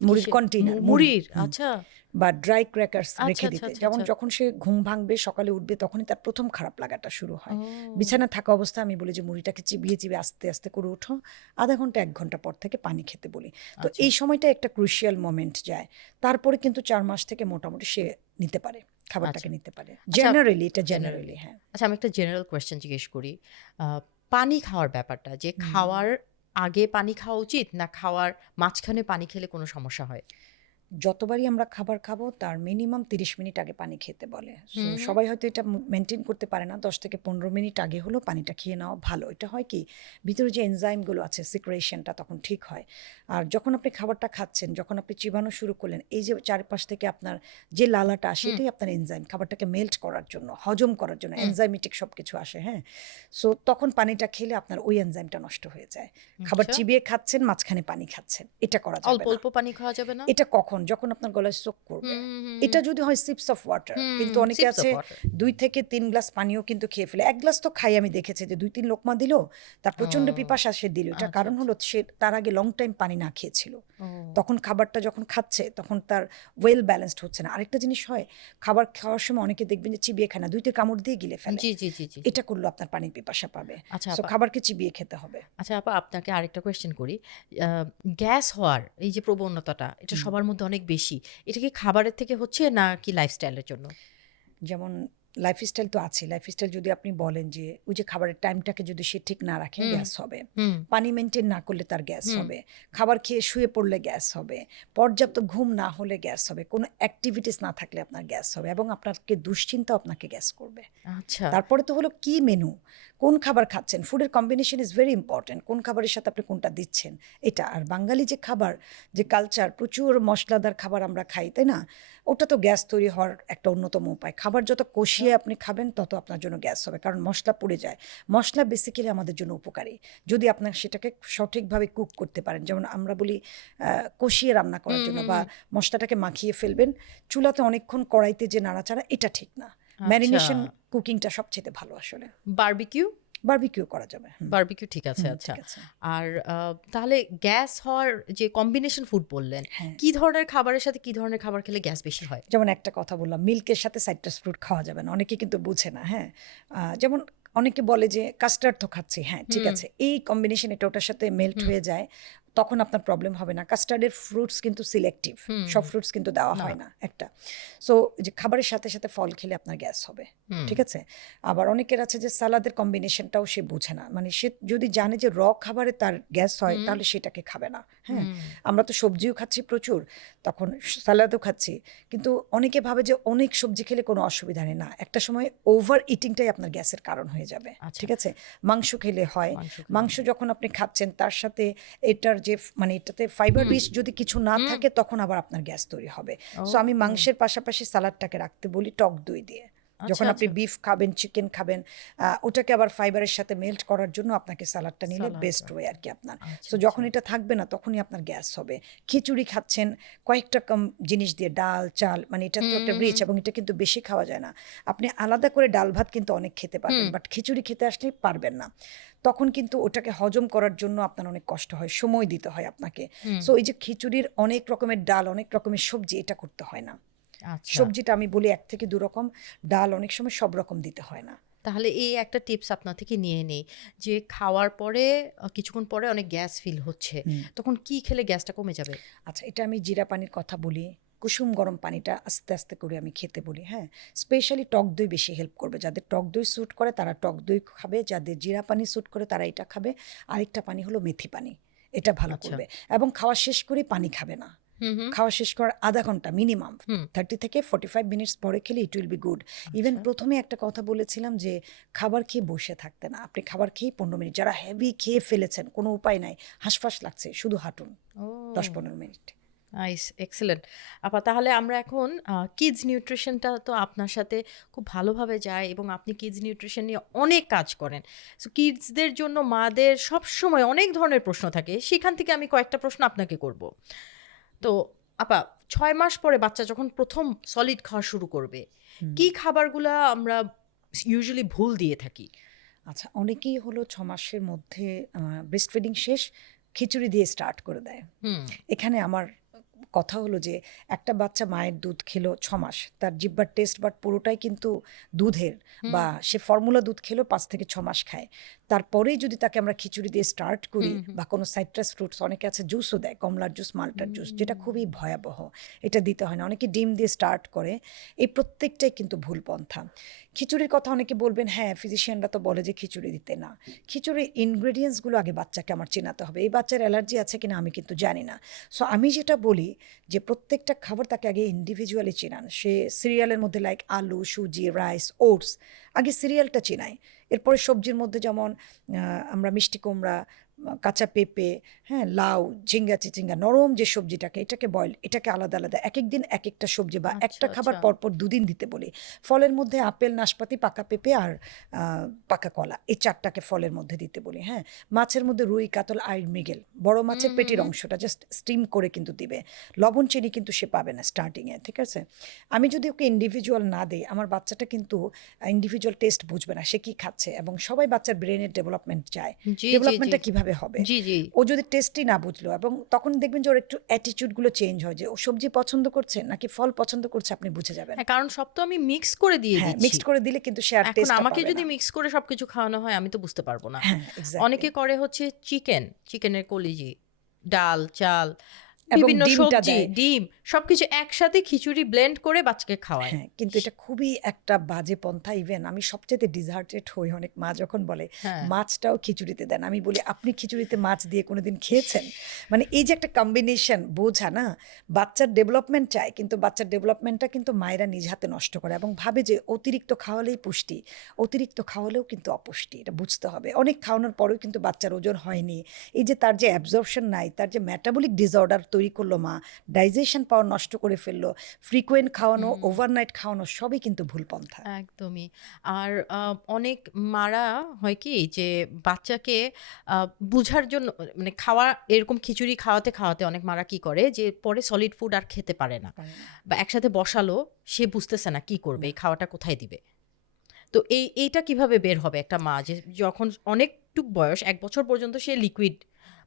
মুড়ির কিসের? কন্টেইনার, মুড়ির, আচ্ছা বা ড্রাই ক্র্যাকার্স আচ্ছা রেখে আচ্ছা দিতে। আচ্ছা যেমন আচ্ছা। যখন সে ঘুম ভাঙবে, সকালে উঠবে, তখনই তার প্রথম খারাপ লাগাটা শুরু হয়। ও, বিছানায় থাকা অবস্থায় আমি বলি যে মুড়িটাকে চিবিয়ে চিবিয়ে আস্তে আস্তে করে উঠো, আধা ঘন্টা 1 ঘন্টা পর থেকে পানি খেতে বলি। তো আচ্ছা। এই সময়টা একটা ক্রুশিয়াল মোমেন্ট যায়। তারপরে কিন্তু 4 মাস থেকে মোটামুটি সে নিতে পারে, খাবারটাকে নিতে পারে জেনারেলি। এটা জেনারেলি। হ্যাঁ, আচ্ছা, আমি একটা জেনারেল কোয়েশ্চেন জিজ্ঞেস করি। পানি খাওয়ার ব্যাপারটা, যে খাওয়ার আগে পানি খাওয়া উচিত না খাওয়ার মাঝখানে পানি খেলে কোনো সমস্যা হয়? যতবারই আমরা খাবার খাবো তার মিনিমাম 30 মিনিট আগে পানি খেতে বলে। সো সবাই হয়তো এটা মেনটেন করতে পারে না, 10 থেকে 15 মিনিট আগে হলো পানিটা খেয়ে নেওয়া ভালো। এটা হয় কি, ভিতরে যে এনজাইমগুলো আছে সিক্রেশনটা তখন ঠিক হয়। আর যখন আপনি খাবারটা খাচ্ছেন, যখন আপনি চিবানো শুরু করলেন, এই যে চারপাশ থেকে আপনার যে লালাটা আসে, এটাই আপনার এনজাইম, খাবারটাকে মেল্ট করার জন্য, হজম করার জন্য এনজাইমেটিক সব কিছু আসে। হ্যাঁ, সো তখন পানিটা খেলে আপনার ওই এনজাইমটা নষ্ট হয়ে যায়। খাবার আচ্ছা। চিবিয়ে খাচ্ছেন, মাঝখানে পানি খাচ্ছেন, এটা করা যাবে অল্প না। অল্প পানি খাওয়া যাবে না? এটা কখন যখন আপনার গলায় সোক করবে, হুম, এটা যদি হয় সিপস অফ ওয়াটার, কিন্তু অনেকে sips of আছে water. 2 থেকে 3 গ্লাস পানিও কিন্তু খেয়ে ফেলে। 1 গ্লাস তো খাই আমি দেখেছি যে 2-3 লোকমা দিল, তার প্রচন্ড ও, পিপাসা, সে দিল। এটার আচ্ছা কারণ আচ্ছা। হলো সে তার আগে লং টাইম পানি না খেয়েছিল। ও, তখন খাবারটা যখন খাচ্ছে তখন তার ওয়েল ব্যালেন্সড হচ্ছে না। আরেকটা জিনিস হয়, খাবার খাওয়ার সময় অনেকে দেখবেন যে চিবিয়ে খায় না, 2-3 কামড় দিয়ে গিলে ফেলে। জি জি জি জি জি। এটা করলে আপনার পানির পিপাসা পাবে। আচ্ছা সো আপা, খাবারকে চিবিয়ে খেতে হবে। আচ্ছা আপা, আপনাকে আরেকটা কোয়েশ্চেন করি। গ্যাস হওয়ার এই যে প্রবণতাটা, এটা হুম। সবার মধ্যে অনেক বেশি। এটা কি খাবারের থেকে হচ্ছে না কি লাইফস্টাইলের জন্য? যেমন লাইফস্টাইল তো আছে। লাইফস্টাইল যদি আপনি বলেন যে ওই যে খাবারের টাইমটাকে যদি সে ঠিক না রাখে, হুম গ্যাস হবে। হুম পানি মেইনটেইন না করলে তার গ্যাস হুম। হবে। খাবার খেয়ে শুয়ে পড়লে গ্যাস হবে। পর্যাপ্ত ঘুম না হলে গ্যাস হবে। কোনো অ্যাক্টিভিটিস না থাকলে আপনার গ্যাস হবে এবং আপনাকে দুশ্চিন্তাও আপনাকে গ্যাস করবে। আচ্ছা। তারপরে তো হলো কি মেনু, কোন খাবার খাচ্ছেন, ফুডের কম্বিনেশন ইজ ভেরি ইম্পর্টেন্ট, কোন খাবারের সাথে আপনি কোনটা দিচ্ছেন এটা। আর বাঙালি যে খাবার, যে কালচার, প্রচুর মশলাদার খাবার আমরা খাই, তাই না? ওটা তো গ্যাস তৈরি হওয়ার একটা অন্যতম উপায়। খাবার যত কষিয়ে আপনি খাবেন তত আপনার জন্য গ্যাস হবে, কারণ মশলা পুড়ে যায়। মশলা বেসিক্যালি আমাদের জন্য উপকারী যদি আপনার সেটাকে সঠিকভাবে কুক করতে পারেন। যেমন আমরা বলি কষিয়ে রান্না করার হুম জন্য, হুম বা হুম। মশলাটাকে মাখিয়ে ফেলবেন। চুলাতে অনেকক্ষণ কড়াইতে যে নাড়াচাড়া, এটা ঠিক না। আচ্ছা। ম্যারিনেশন কুকিংটা সবচেয়ে ভালো আসলে। বারবিকিউ? বারবিকিউ করা যাবে। বারবিকিউ ঠিক আছে, হুম, আচ্ছা। ঠিক আছে। আর তাহলে গ্যাস হওয়ার যে কম্বিনেশন ফুড বললেন, হ্যাঁ। কি ধরনের খাবারের সাথে কি ধরনের খাবার খেলে গ্যাস বেশি হয়? যেমন একটা কথা বললাম, মিল্কের সাথে সাইট্রাস ফ্রুট খাওয়া যাবে না। অনেকে কিন্তু বুঝে না, হ্যাঁ? যেমন অনেকে বলে যে কাস্টার্ড তো খাচ্ছি, হ্যাঁ, ঠিক হুম আছে। এই কম্বিনেশন এটা ওটার সাথে মেল্ট হুম হয়ে যায়, তখন আপনার প্রবলেম হবে না। কাস্টার্ডের ফ্রুটস কিন্তু সিলেক্টিভ। হুম। সব ফ্রুটস কিন্তু দেওয়া না। হয় না, একটা। সো যে খাবারের সাথে, সাথে ফল খেলে আপনার গ্যাস হবে। হুম ঠিক আছে? আবার অনেকের আছে যে সালাদের কম্বিনেশনটাও সে বুঝে না। মানে সে যদি জানে যে খাবারে তার গ্যাস হয়, হুম তাহলে সেটাকে খাবে না, হ্যাঁ? হুম। আমরা তো সবজিও খাচ্ছি প্রচুর, তখন সালাদও খাচ্ছি। কিন্তু অনেকে ভাবে যে অনেক সবজি খেলে কোনো অসুবিধা নেই। না, একটা সময় ওভার ইটিংটাই আপনার গ্যাসের কারণ হয়ে যাবে। আচ্ছা। ঠিক আছে? মাংস খেলে হয়। মাংস খেলে মাংস হয়। যখন আপনি খাচ্ছেন তার সাথে এটার যে মানে এটাতে ফাইবার হুম রিচ যদি কিছু না হুম। থাকে, তখন আবার আপনার গ্যাস তৈরি হবে। সো আমি ও, মাংসের পাশাপাশি সালাদটাকে রাখতে বলি টক দই দিয়ে। আচ্ছা যখন আপনি আচ্ছা। বিফ খাবেন, চিকেন খাবেন, ওটাকে আবার ফাইবারের সাথে মেল্ট করার জন্য আপনাকে সালাদটা নিলে সালাদ বেস্ট ওয়ে রাখা। আরকি আপনার। আচ্ছা সো যখন আচ্ছা। এটা থাকবে না, তখনই আপনার গ্যাস হবে। খিচুড়ি খাচ্ছেন কয়েকটা জিনিস দিয়ে, ডাল, চাল, মানে এটা তো হুম একটা হুম রিচ হুম এবং এটা কিন্তু বেশি খাওয়া যায় না। আপনি আলাদা করে ডাল ভাত কিন্তু অনেক খেতে পারবেন, হুম বাট খিচুড়ি খেতে আসলে পারবেন না। তখন কিন্তু ওটাকে হজম করার জন্য আপনার অনেক কষ্ট হয়, সময় দিতে হয় আপনাকে। হুম। সো এই যে খিচুড়ির অনেক রকমের ডাল, অনেক রকমের সবজি, এটা করতে হয় না। আচ্ছা। সবজিটা আমি বলি 1 থেকে 2 রকম, ডাল অনেক সময় সব রকম দিতে হয় না। তাহলে এই একটা টিপস আপনার থেকে নিয়ে নেই যে খাওয়ার পরে কিছুক্ষণ পরে অনেক গ্যাস ফিল হচ্ছে, হুম। তখন কি খেলে গ্যাসটা কমে যাবে? আচ্ছা, এটা আমি জিরা পানির কথা বলি। কুসুম গরম পানিটা আস্তে, আস্তে করে আমি খেতে বলি, হ্যাঁ? স্পেশালি টক দই বেশি হেল্প করবে। যাদের টক দই স্যুট করে তারা টক দই খাবে, যাদের জিরা পানি স্যুট করে তারা এটা খাবে। আরেকটা পানি হলো মেথি পানি। এটা ভালো আচ্ছা। করবে এবং খাওয়া শেষ করে পানি খাবে না। হুম হুম খাওয়া শেষ করার আধা ঘন্টা মিনিমাম হুম। 30 থেকে 45 মিনিটস পরে খেলে ইট উইল বি গুড। ইভেন আচ্ছা। প্রথমে একটা কথা বলেছিলাম যে খাবার খেয়ে বসে থাকতে না। আপনি খাবার খেয়েই 15 মিনিট, যারা হেভি খেয়ে ফেলেছেন কোনো উপায় নাই, হাঁসফাঁস লাগছে, শুধু হাঁটুন ও, 10-15 মিনিট। Nice, excellent. আপা তাহলে আমরা এখন কিডস নিউট্রিশনটা তো আপনার সাথে খুব ভালোভাবে যায় এবং আপনি কিডস নিউট্রিশন নিয়ে অনেক কাজ করেন। সো কিডসদের জন্য মাদের সবসময় অনেক ধরনের প্রশ্ন থাকে, সেখান থেকে আমি কয়েকটা প্রশ্ন আপনাকে করব। তো আপা, 6 মাস পরে বাচ্চা যখন প্রথম সলিড খাওয়া শুরু করবে, হুম। কি খাবারগুলা আমরা ইউজুয়ালি ভুল দিয়ে থাকি? আচ্ছা, অনেকেই হলো 6 মাসের মধ্যে ব্রেস্ট ফিডিং শেষ, খিচুড়ি দিয়ে স্টার্ট করে দেয়। হুম এখানে আমার কথা হলো যে একটা বাচ্চা মায়ের দুধ খেলো 6 মাস, তার জিহ্বার টেস্ট বাট পুরোটাই কিন্তু দুধের, হুম বা সে ফর্মুলা দুধ খেলো 5 থেকে 6 মাস খায়। তারপরেই যদি তাকে আমরা খিচুড়ি দিয়ে স্টার্ট করি, হুম হুম বা কোনো সাইট্রাস ফ্রুটস, অনেকে আছে জুসও দেয়, কমলার জুস, মাল্টার জুস, যেটা হুম। খুবই ভয়াবহ। এটা দিতে হয় না। অনেকে ডিম দিয়ে স্টার্ট করে। এই প্রত্যেকটাই কিন্তু ভুল পন্থা। খিচুড়ির কথা অনেকে বলবেন, হ্যাঁ ফিজিশিয়ানরা তো বলে যে খিচুড়ি দিতে না। খিচুড়ির ইনগ্রেডিয়েন্টসগুলো আগে বাচ্চাকে আমার চেনাতে হবে। এই বাচ্চার অ্যালার্জি আছে কিনা আমি কিন্তু জানি না। সো আমি যেটা বলি যে প্রত্যেকটা খাবার তাকে আগে ইন্ডিভিজুয়ালি চেনান। সে সিরিয়ালের মধ্যে লাইক আলু, সুজি, রাইস, ওটস, আগে সিরিয়ালটা চেনাই। এরপরে সবজির মধ্যে যেমন আমরা মিষ্টি কুমড়া, কাঁচা পেঁপে, হ্যাঁ, লাউ, ঝিঙ্গা চিচিঙ্গা, নরম যে সবজিটাকে, এটাকে বয়েল, এটাকে আলাদা আলাদা এক এক দিন এক একটা সবজি বা আচ্ছা, একটা খাবার আচ্ছা। পরপর 2 দিন দিতে বলি। ফলের মধ্যে আপেল, নাশপাতি, পাকা পেঁপে আর পাকা কলা, এই 4টাকে ফলের মধ্যে দিতে বলি। হ্যাঁ, মাছের মধ্যে রুই, কাতল, আইড়, মৃগেল, বড় মাছের পেটির অংশটা জাস্ট স্টিম করে কিন্তু দিবে। লবণ চিনি কিন্তু সে পাবে না স্টার্টিংয়ে, ঠিক আছে? আমি যদি ওকে ইন্ডিভিজুয়াল না দিই, আমার বাচ্চাটা কিন্তু ইন্ডিভিজুয়াল টেস্ট বুঝবে না সে কি খাচ্ছে, এবং সবাই বাচ্চার ব্রেনের ডেভেলপমেন্ট চায়। জি, জি, জি। ডেভেলপমেন্টটা কিভাবে হবে? জি, জি। ও যদি টেস্টই না বুঝলো, এবং তখন দেখবেন যে ওর একটু অ্যাটিটিউডগুলো চেঞ্জ হয়, যে ও সবজি পছন্দ করছে নাকি ফল পছন্দ করছে, আপনি বুঝে যাবেন। হ্যাঁ, কারণ সব তো আমি মিক্স করে দিয়ে হ্যাঁ, দিচ্ছি। মিক্সড করে দিলে কিন্তু সে আর এখন টেস্টটা আমাকে পাবে যদি না। মিক্স করে সবকিছু খাওয়ানো হয় আমি তো বুঝতে পারবো না। হ্যাঁ, এক্স্যাক্টলি। অনেকে করে হচ্ছে চিকেনের কলিজি, ডাল, চাল, এবং বিভিন্ন ডিমটা সবজি, দেয়। ডিম সবকিছু একসাথে খিচুড়ি ব্লেন্ড করে বাচ্চাকে খাওয়ায়। হ্যাঁ, কিন্তু এটা খুবই একটা বাজে পন্থা। ইভেন আমি সবচাইতে ডিসহার্টেড হই অনেক মা যখন বলে হ্যাঁ। মাছটাও খিচুড়িতে দেন। আমি বলি, আপনি খিচুড়িতে মাছ দিয়ে কোনোদিন খেয়েছেন? মানে এই যে একটা কম্বিনেশন, বোঝা না? বাচ্চার ডেভেলপমেন্ট চায়, কিন্তু বাচ্চার ডেভেলপমেন্টটা কিন্তু মায়েরা নিজ হাতে নষ্ট করে এবং ভাবে যে অতিরিক্ত খাওয়ালেই পুষ্টি, অতিরিক্ত খাওয়ালেও কিন্তু অপুষ্টি। এটা বুঝতে হবে। অনেক খাওয়ানোর পরেও কিন্তু বাচ্চার ওজন হয়নি। এই যে তার যে অ্যাবজর্পশন নাই, তার যে মেটাবলিক ডিসঅর্ডার তৈরি করলো মা, ডাইজেশন পাওয়ার নষ্ট করে ফেললো, ফ্রিকোয়েন্ট খাওয়ানো, ওভারনাইট খাওয়ানো সবই কিন্তু ভুল পন্থা। একদমই। আর অনেক মারা হয় কি যে বাচ্চাকে বুঝার জন্য মানে খাওয়া এরকম খিচুড়ি খাওয়াতে অনেক মারা কি করে যে পরে সলিড ফুড আর খেতে পারে না। পারে না। বা একসাথে বসালো সে বুঝতেছে না কি করবে, এই খাওয়াটা কোথায় দিবে। তো এইটা কিভাবে বের হবে একটা মা যে যখন অনেকটুক বয়স 1 বছর পর্যন্ত সে লিকুইড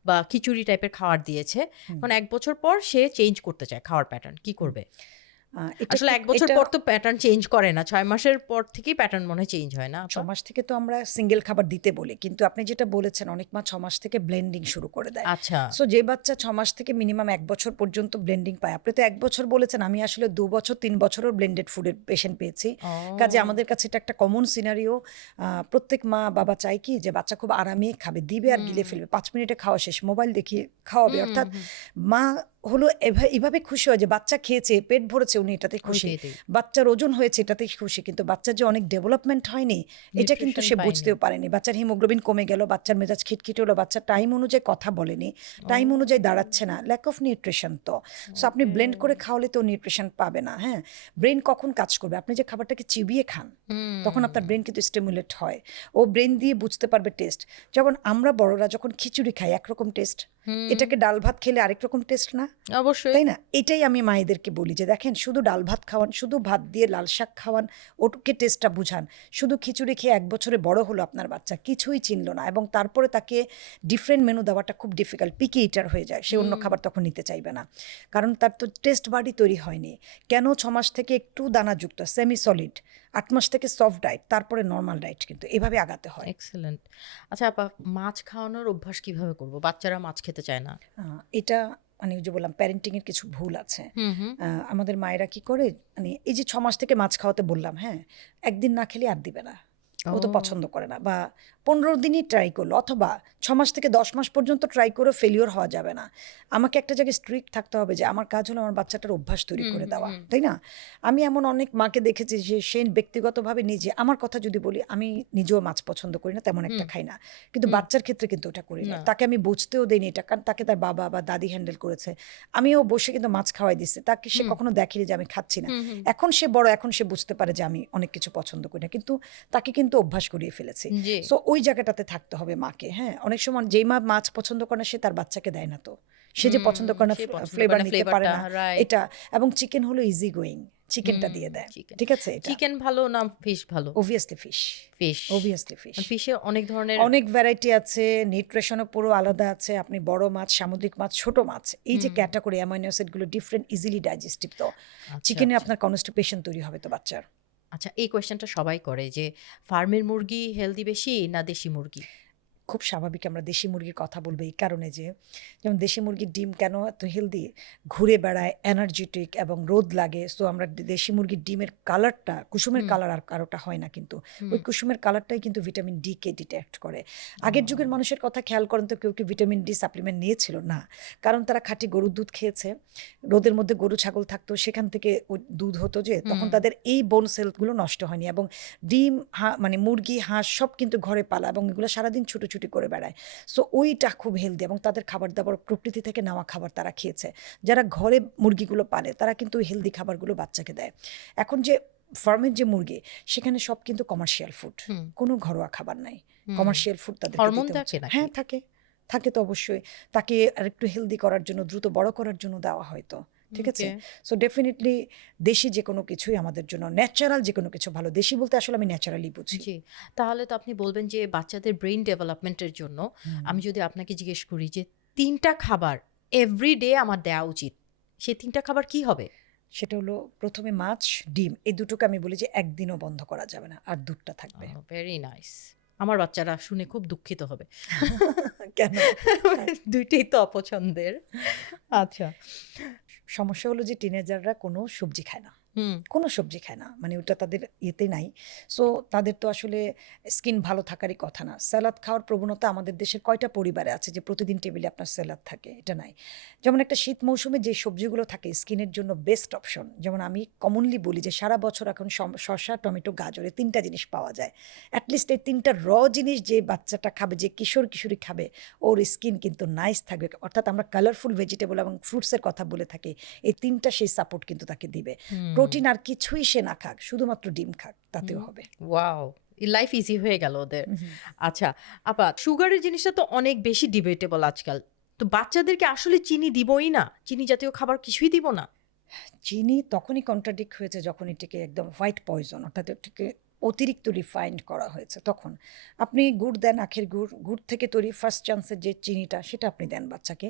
বা খিচুড়ি টাইপের খাবার দিয়েছে, এখন 1 বছর পর সে চেঞ্জ করতে চায় খাওয়ার প্যাটার্ন, কি করবে? এটা আসলে 1 বছর এটা পর তো প্যাটার্ন চেঞ্জ করে না। 6 মাসের পর থেকেই প্যাটার্ন মনে হয় চেঞ্জ হয় না 6 আপা? মাস থেকে তো আমরা সিঙ্গেল খাবার দিতে বলি। কিন্তু আপনি যেটা বলেছেন, অনেক মা 6 মাস থেকে ব্লেন্ডিং শুরু করে দেয়। আচ্ছা। সো যে বাচ্চা 6 মাস থেকে মিনিমাম 1 বছর পর্যন্ত ব্লেন্ডিং পায়, আপনি তো 1 বছর বলেছেন, আমি আসলে 2 বছর 3 বছরের ব্লেন্ডেড ফুডের পেশেন্ট পেয়েছি। কাজে ও! আমাদের কাছে এটা একটা কমন সিনারিও। প্রত্যেক মা বাবা চায় কি যে বাচ্চা খুব আরামে খাবে, দিবে আর গিলে ফেলবে। 5 মিনিটে খাওয়া শেষ, মোবাইল দেখিয়ে খাওয়াবে। অর্থাৎ মা হলো এভাবে খুশি হয় যে বাচ্চা খেয়েছে, পেট ভরেছে, উনি এটাতে খুশি। ওইটাই। বাচ্চার ওজন হয়েছে, এটাতেই খুশি। কিন্তু বাচ্চার যে অনেক ডেভেলপমেন্ট হয়নি, এটা কিন্তু নিউট্রিশন সে পায়নি। বুঝতেও পারেনি। বাচ্চার হিমোগ্লোবিন কমে গেল, বাচ্চার মেজাজ খিটখিটে হলো, বাচ্চার টাইম অনুযায়ী কথা বলেনি, টাইম অনুযায়ী দাঁড়াচ্ছে না, ল্যাক অফ নিউট্রিশন। তো সো আপনি ব্লেন্ড করে খাওয়ালে তো নিউট্রিশন পাবে না। হ্যাঁ, ব্রেন কখন কাজ করবে? আপনি যে খাবারটাকে চিবিয়ে খান, তখন আপনার ব্রেন কিন্তু স্টিমুলেট হয়। ও ব্রেন দিয়ে বুঝতে পারবে টেস্ট। যেমন আমরা বড়রা যখন খিচুড়ি খাই একরকম টেস্ট, এটাকে ডাল ভাত খেলে আরেক রকম টেস্ট না? অবশ্যই। তাই না? এটাই আমি মায়েদেরকে বলি যে দেখেন, শুধু ডাল ভাত খাওয়ান, শুধু ভাত দিয়ে লাল শাক খাওয়ান, ওকে টেস্টটা বুঝান। শুধু খিচুড়ি খেয়ে 1 বছরে বড় হলো আপনার বাচ্চা, কিছুই চিনল না, এবং তারপরে তাকে ডিফারেন্ট মেনু দেওয়াটা খুব ডিফিকাল্ট, পিকি ইটার হয়ে যায়। সে অন্য খাবার তখন নিতে চাইবে না, কারণ তার তো টেস্ট বাডি তৈরি হয়নি। কেন 6 মাস থেকে একটু দানাযুক্ত সেমি সলিড, 8 মাস থেকে সফট ডায়েট, তারপরে নর্মাল ডায়েট, কিন্তু এভাবে আগাতে হয়। এক্সেলেন্ট। আচ্ছা আপা, মাছ খাওয়ানোর অভ্যাস কিভাবে করব? বাচ্চারা মাছ খেতে চায় না। এটা মানে ওই যে বললাম, প্যারেন্টিং এর কিছু ভুল আছে। হুম। আমাদের মায়েরা কি করে, মানে এই যে 6 মাস থেকে মাছ খাওয়াতে বললাম, হ্যাঁ, একদিন না খেলে আর দিবে না, ও তো ও! পছন্দ করে না, বা 15 দিনই ট্রাই করলো, অথবা 6 মাস থেকে 10 মাস পর্যন্ত ট্রাই করে ফেলিওর হওয়া যাবে না। আমাকে একটা জায়গায় স্ট্রিক্ট থাকতে হবে যে আমার কাজ হলো আমার বাচ্চাটার অভ্যাস তৈরি করে দেওয়া, তাই না? আমি এমন অনেক মাকে দেখেছি যে সে ব্যক্তিগতভাবে নিজে, আমার কথা যদি বলি, আমি নিজেও মাছ পছন্দ করি না, তেমন একটা খাই না, কিন্তু বাচ্চার ক্ষেত্রে কিন্তু ওটা করি না। না। তাকে আমি বুঝতেও দেইনি এটা, কারণ তাকে তার বাবা বা দাদি হ্যান্ডেল করেছে। আমিও বসে কিন্তু মাছ খাওয়াই দিচ্ছে, তাকে সে কখনো দেখেনি যে আমি খাচ্ছি না। এখন সে বড়, এখন সে বুঝতে পারে যে আমি অনেক কিছু পছন্দ করি না, কিন্তু তাকে কিন্তু অভ্যাস করিয়ে ফেলেছি। জি। সো ওই জায়গাটাতে থাকতে হবে মাকে। হ্যাঁ, অনেক সময় যেই মা মাছ পছন্দ করে না, সে তার বাচ্চাকে দেয় না, তো সে যে পছন্দ করে না, সে পছন্দ করে ফ্লেভার না নিতে পারে ফ্লেভারটা, না, রাইট। এটা। এবং চিকেন হলো ইজি গোয়িং, চিকেনটা দিয়ে দেয়, চিকেন। ঠিক আছে? এটা চিকেন ভালো না ফিশ ভালো? Obviously fish, fish. Obviously fish. ফিশে অনেক ধরনের। অনেক ভ্যারাইটি আছে, নিউট্রিশনও পুরো আলাদা আছে। আপনি বড় মাছ, সামুদ্রিক মাছ, ছোট মাছ, এই যে ক্যাটাগরি, অ্যামাইনো অ্যাসিডগুলো ডিফারেন্ট, ইজিলি ডাইজেস্টিভ। তো আচ্ছা, চিকেনে আচ্ছা। আপনার কনস্টিপেশন তৈরি হবে তো বাচ্চার। আচ্ছা, এই কোয়েশ্চেনটা সবাই করে যে ফার্মের মুরগি হেলদি বেশি না দেশি মুরগি? খুব স্বাভাবিক আমরা দেশি মুরগির কথা বলবো এই কারণে যে, যেমন দেশি মুরগির ডিম কেন এত হেলদি, ঘুরে বেড়ায়, এনার্জেটিক এবং রোদ লাগে। সো আমরা দেশি মুরগির ডিমের কালারটা, কুসুমের কালার আর কারোটা হয় না, কিন্তু ওই কুসুমের কালারটাই কিন্তু ভিটামিন ডি কে ডিটেক্ট করে। আগের যুগের মানুষের কথা খেয়াল করেন তো, কেউ কি ভিটামিন ডি সাপ্লিমেন্ট নিয়েছিল না? কারণ তারা খাঁটি গরুর দুধ খেয়েছে, রোদের মধ্যে গরু ছাগল থাকতো, সেখান থেকে দুধ হতো, যে তখন তাদের এই বোন সেলগুলো নষ্ট হয়নি। এবং ডিম, মানে মুরগি, হাঁস সব কিন্তু ঘরে পালা, এবং এগুলো সারাদিন ছুটোছুটি ছুটাছুটি করে বেড়ায়। সো ওইটা খুব হেলদি এবং তাদের খাবার দাবার প্রকৃতি থেকে নেওয়া খাবার তারা খেয়েছে। যারা ঘরে মুরগিগুলো পালে তারা কিন্তু ওই হেলদি খাবারগুলো বাচ্চাকে দেয়। এখন যে ফার্মের যে মুরগি সেখানে সব কিন্তু কমার্শিয়াল ফুড, হুম, কোনো ঘরোয়া খাবার নাই, হুম। কমার্শিয়াল ফুড তাদেরকে হরমোন দিতে হচ্ছে। থাকে নাকি? হ্যাঁ থাকে, থাকে তো অবশ্যই। তাকে আর একটু হেলদি করার জন্য, দ্রুত বড় করার জন্য দেওয়া হয় তো, ঠিক আছে? ওকে। সো ডেফিনেটলি দেশি যে কোনো কিছুই আমাদের জন্য, ন্যাচারাল যে কোনো কিছু ভালো। দেশি বলতে আসলে আমি ন্যাচারালি বুঝি। জি। তাহলে তো আপনি বলবেন যে বাচ্চাদের ব্রেইন ডেভেলপমেন্টের জন্য হুম। আমি যদি আপনাকে জিজ্ঞেস করি যে ৩ টা খাবার এভরিডে আমার দেওয়া উচিত, সেই ৩ টা খাবার কি হবে? সেটা হলো প্রথমে মাছ, ডিম, এই দুটোকে আমি বলি যে একদিনও বন্ধ করা যাবে না, আর দুধটা থাকবে। Very nice. আমার বাচ্চারা শুনে খুব দুঃখিত হবে। কেন? ২ টেই তো অপছন্দের। আচ্ছা। সমস্যা হলো যে টিনেজাররা কোনো সবজি খায় না, হুম, কোনো সবজি খায় না, মানে ওটা তাদের ইয়েতে নাই। সো তাদের তো আসলে স্কিন ভালো থাকারই কথা না। স্যালাদ খাওয়ার প্রবণতা আমাদের দেশের কয়টা পরিবারে আছে যে প্রতিদিন টেবিলে আপনার স্যালাদ থাকে? এটা নাই। যেমন একটা শীত মৌসুমে যে সবজিগুলো থাকে স্কিনের জন্য বেস্ট অপশন, যেমন আমি কমনলি বলি যে সারা বছর এখন শসা, টমেটো, গাজর, এই ৩টা জিনিস পাওয়া যায়। অ্যাটলিস্ট এই ৩টা জিনিস যে বাচ্চাটা খাবে, যে কিশোরী খাবে, ওর স্কিন কিন্তু নাইস থাকবে। অর্থাৎ আমরা কালারফুল ভেজিটেবল এবং ফ্রুটসের কথা বলে থাকি। এই ৩টা সেই সাপোর্ট কিন্তু তাকে দিবে। হুম, প্রোটিন আর কিছুই সে না খাক, শুধুমাত্র ডিম খাক, তাতেও হুম। হবে। ওয়াও! লাইফ ইজি হয়ে গেল ওদের। হুম, হুম। আচ্ছা, আপা সুগারের জিনিসটা তো অনেক বেশি ডিবেটেবল আজকাল। তো বাচ্চাদেরকে আসলে চিনি দিবই না? চিনি জাতীয় খাবার কিছুই দিব না? চিনি তখনই কন্ট্রাডিক্ট হয়েছে যখন এটাকে একদম হোয়াইট পয়জন, অর্থাৎ এটাকে অতিরিক্ত রিফাইন্ড করা হয়েছে। তখন আপনি গুড় দেন, আখের গুড়, গুড় থেকে তৈরি ফার্স্ট চান্সের যে চিনিটা, সেটা আপনি দেন বাচ্চাকে।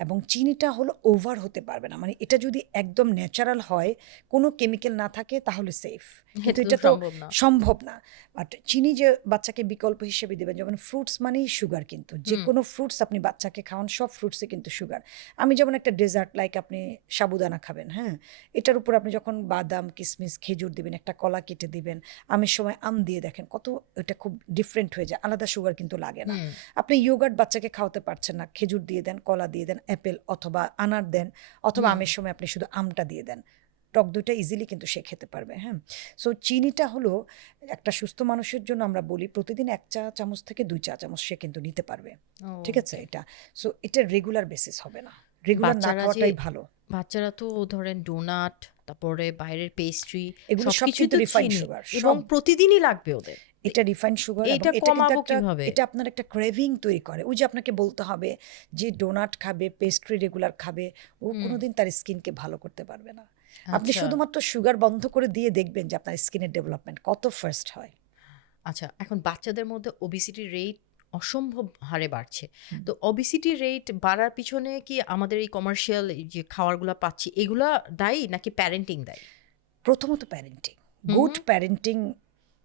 এবং চিনিটা হলো ওভার হতে পারবে না, মানে এটা যদি একদম ন্যাচারাল হয়, কোনো কেমিক্যাল না থাকে, তাহলে সেফ। কিন্তু এটা তো এটা তো সম্ভব না। সম্ভব না। বাট চিনি যে বাচ্চাকে বিকল্প হিসেবে দেবেন, যেমন ফ্রুটস মানেই সুগার, কিন্তু যে হুম, কোনো ফ্রুটস আপনি বাচ্চাকে খাওয়ান, সব ফ্রুটসে কিন্তু সুগার। আমি যেমন একটা ডেজার্ট লাইক আপনি সাবুদানা খাবেন, হ্যাঁ, এটার উপর আপনি যখন বাদাম, কিশমিশ, খেজুর দিবেন, একটা কলা কেটে দিবেন, আমের সময় আম দিয়ে দেখেন কত এটা খুব ডিফারেন্ট হয়ে যায়, আলাদা সুগার কিন্তু লাগে না। হুম, আপনি ইয়োগার্ট বাচ্চাকে খাওয়াতে পারছেন না, খেজুর দিয়ে দেন, কলা দিয়ে দেন, অ্যাপেল অথবা আনার দেন, অথবা হুম। আমের সময় আপনি শুধু আমটা দিয়ে দেন, টক দইটা ইজিলি কিন্তু সে খেতে পারবে। হ্যাঁ, সো চিনিটা হলো একটা সুস্থ মানুষের জন্য আমরা বলি প্রতিদিন ১ চা চামচ থেকে ২ চা চামচ সে কিন্তু নিতে পারবে, ও ঠিক আছে? ওকে। এটা সো এটা রেগুলার বেসিস হবে না, রেগুলার না বাচ্চারা যে খাওয়াটাই ভালো। বাচ্চারা তো ধরেন ডোনাট, তারপরে বাইরের পেস্ট্রি এগুলো সব সবকিছুই কিন্তু তো রিফাইন্ড চিনি সুগার, এবং সব। প্রতিদিনই লাগবে ওদের। এটা রিফাইন্ড সুগার এবং এইটা এটা কিন্তু কমাবো একটা, কিভাবে? এটা আপনার একটা ক্রেভিং তৈরি করে। ওই যে আপনাকে বলতে হবে যে ডোনাট খাবে, পেস্ট্রি রেগুলার খাবে, ও হুম, কোনোদিন তার স্কিনকে ভালো করতে পারবে না। আপনি আচ্ছা, শুধুমাত্র সুগার বন্ধ করে দিয়ে দেখবেন যে আপনার স্কিনের ডেভেলপমেন্ট কত ফার্স্ট হয়। আচ্ছা। এখন বাচ্চাদের মধ্যে ওবেসিটি রেট অসম্ভব হারে বাড়ছে। হুম। তো ওবেসিটি রেট বাড়ার পিছনে কি আমাদের এই কমার্শিয়াল যে খাবারগুলা পাচ্ছি এগুলা দায়ী নাকি প্যারেন্টিং দায়ী? প্রথমত প্যারেন্টিং, হুম, গুড হুম, প্যারেন্টিং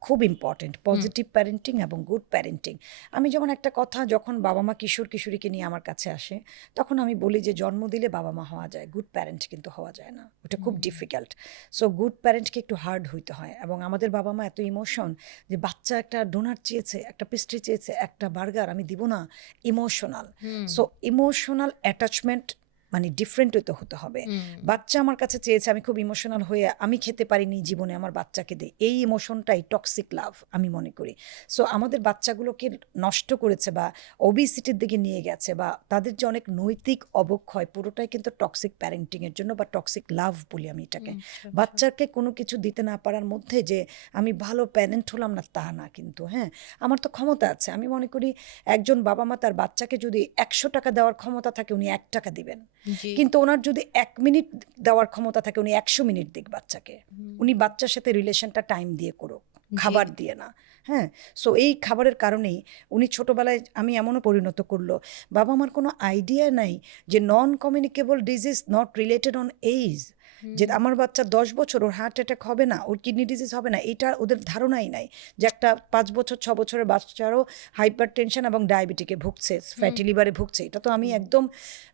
খুব ইম্পর্টেন্ট, হুম, পজিটিভ প্যারেন্টিং এবং গুড প্যারেন্টিং। আমি যেমন একটা কথা, যখন বাবা মা কিশোর কিশোরীকে নিয়ে আমার কাছে আসে, তখন আমি বলি যে জন্ম দিলে বাবা মা হওয়া যায়, গুড প্যারেন্ট কিন্তু হওয়া যায় না, ওটা খুব হুম, ডিফিকাল্ট। সো গুড প্যারেন্টকে একটু হার্ড হইতে হয়, এবং আমাদের বাবা মা এত ইমোশন, যে বাচ্চা একটা ডোনাট চেয়েছে, একটা পেস্ট্রি চেয়েছে, একটা বার্গার, আমি দিব না, ইমোশনাল। হুম, সো ইমোশনাল অ্যাটাচমেন্ট মানে ডিফারেন্ট হতে হবে। হুম, বাচ্চা আমার কাছে চেয়েছে, আমি খুব ইমোশনাল হয়ে আমি খেতে পারিনি জীবনে, আমার বাচ্চাকে দেই, এই ইমোশনটাই টক্সিক লাভ আমি মনে করি। সো আমাদের বাচ্চাগুলোকে নষ্ট করেছে বা ওবিসিটির দিকে নিয়ে গেছে, বা তাদের যে অনেক নৈতিক অবক্ষয়, পুরোটাই কিন্তু টক্সিক প্যারেন্টিংয়ের জন্য, বা টক্সিক লাভ বলি আমি এটাকে। আচ্ছা, আচ্ছা। বাচ্চাকে কোনো কিছু দিতে না পারার মধ্যে যে আমি ভালো প্যারেন্ট হলাম না, তা না কিন্তু। হ্যাঁ, আমার তো ক্ষমতা আছে, আমি মনে করি একজন বাবা মা তার বাচ্চাকে যদি ১০০ টাকা দেওয়ার ক্ষমতা থাকে, উনি ১ টাকা দিবেন। জি। কিন্তু ওনার যদি ১ মিনিট দেওয়ার ক্ষমতা থাকে, উনি ১০০ মিনিট দিক বাচ্চাকে। হুম, উনি বাচ্চার সাথে রিলেশনটা টাইম দিয়ে করুক, জি। খাবার দিয়ে না। হ্যাঁ, সো এই খাবারের কারণেই উনি ছোটবেলায়, আমি এমনও পরিণত করলো, বাবা মার কোনো আইডিয়া নাই যে non communicable disease not related on age, যে হুম, আমার বাচ্চা ১০ বছর, ওর হার্ট অ্যাটাক হবে না, ওর কিডনি ডিজিজ হবে না, এটা ওদের ধারণাই নাই। যে একটা ৫ বছর ৬ বছরের বাচ্চারও হাইপার টেনশন এবং ডায়াবেটিকে ভুগছে, হুম, ফ্যাটি লিভারে ভুগছে, এটা তো আমি ও, একদম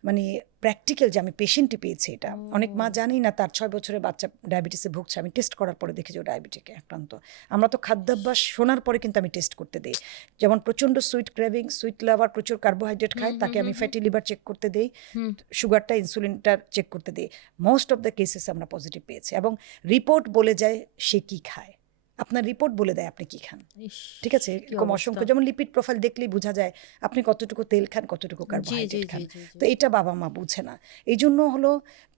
মানে প্র্যাকটিক্যাল, যে আমি পেশেন্টই পেয়েছি এটা। অনেক মা ও, জানেই না তার ৬ বছরের বাচ্চা ডায়াবেটিসে ভুগছে, আমি টেস্ট করার পরে দেখেছি ও ডায়াবেটিকে আক্রান্ত। আমরা তো খাদ্যাভ্যাস শোনার পরে কিন্তু আমি টেস্ট করতে দিই। যেমন প্রচণ্ড সুইট ক্রেভিং, সুইট লাভার, প্রচুর কার্বোহাইড্রেট হুম, খায়, হুম, তাকে হুম, আমি হুম, ফ্যাটি লিভার চেক করতে দিই, হুম, সুগারটা, ইনসুলিনটা চেক করতে দিই। মোস্ট অফ দ্য কেসেস আমরা পজিটিভ পেয়েছি, এবং রিপোর্ট বলে যায় সে কী খায়। আপনার রিপোর্ট বলে দেয় আপনি কি খান। ইস, ঠিক আছে, কি এরকম অবস্থা। অসংখ্য, যেমন লিপিড প্রোফাইল দেখলেই বোঝা যায় আপনি কতটুকু তেল খান, কতটুকু জি জি কার্বোহাইড্রেট জি খান। জি জি। তো এটা বাবা মা বুঝে না। এই জন্য হলো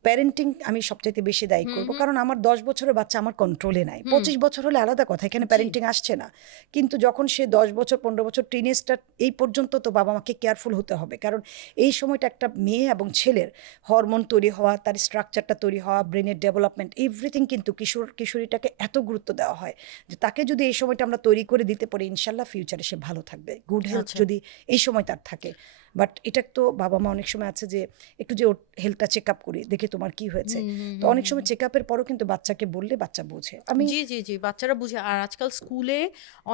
প্যারেন্টিং আমি সবচাইতে বেশি দায়ী হুম করব, হুম কারণ আমার 10 বছরের বাচ্চা আমার কন্ট্রোলে নাই। হুম 25 বছর হলে আলাদা কথা, এখানে জি প্যারেন্টিং আসছে না। কিন্তু যখন সে 10 বছর 15 বছর টিনেজটা, এই পর্যন্ত তো বাবা মাকে কেয়ারফুল হতে হবে, কারণ এই সময়টা একটা মেয়ে এবং ছেলের হরমোন তৈরি হওয়া, তার স্ট্রাকচারটা তৈরি হওয়া, ব্রেনের ডেভেলপমেন্ট, এভরিথিং কিন্তু কিশোর কিশোরীটাকে এত গুরুত্ব দেওয়া হয় যে তাকে যদি এই সময়টা আমরা তৈরি করে দিতে পারি, ইনশাল্লাহ ফিউচারে সে ভালো থাকবে, গুড হেলথ আচ্ছা যদি এই সময় তার থাকে। বাট এটা তো বাবা মা অনেক সময় আছে যে একটু যে ওর হেলথটা চেক আপ করি, দেখি তোমার কি হয়েছে। হুম হুম তো হুম অনেক হুম সময় চেক আপের পরও কিন্তু বাচ্চাকে বললে বাচ্চা বোঝে। আমি জি জি জি, বাচ্চারা বুঝে। আর আজকাল স্কুলে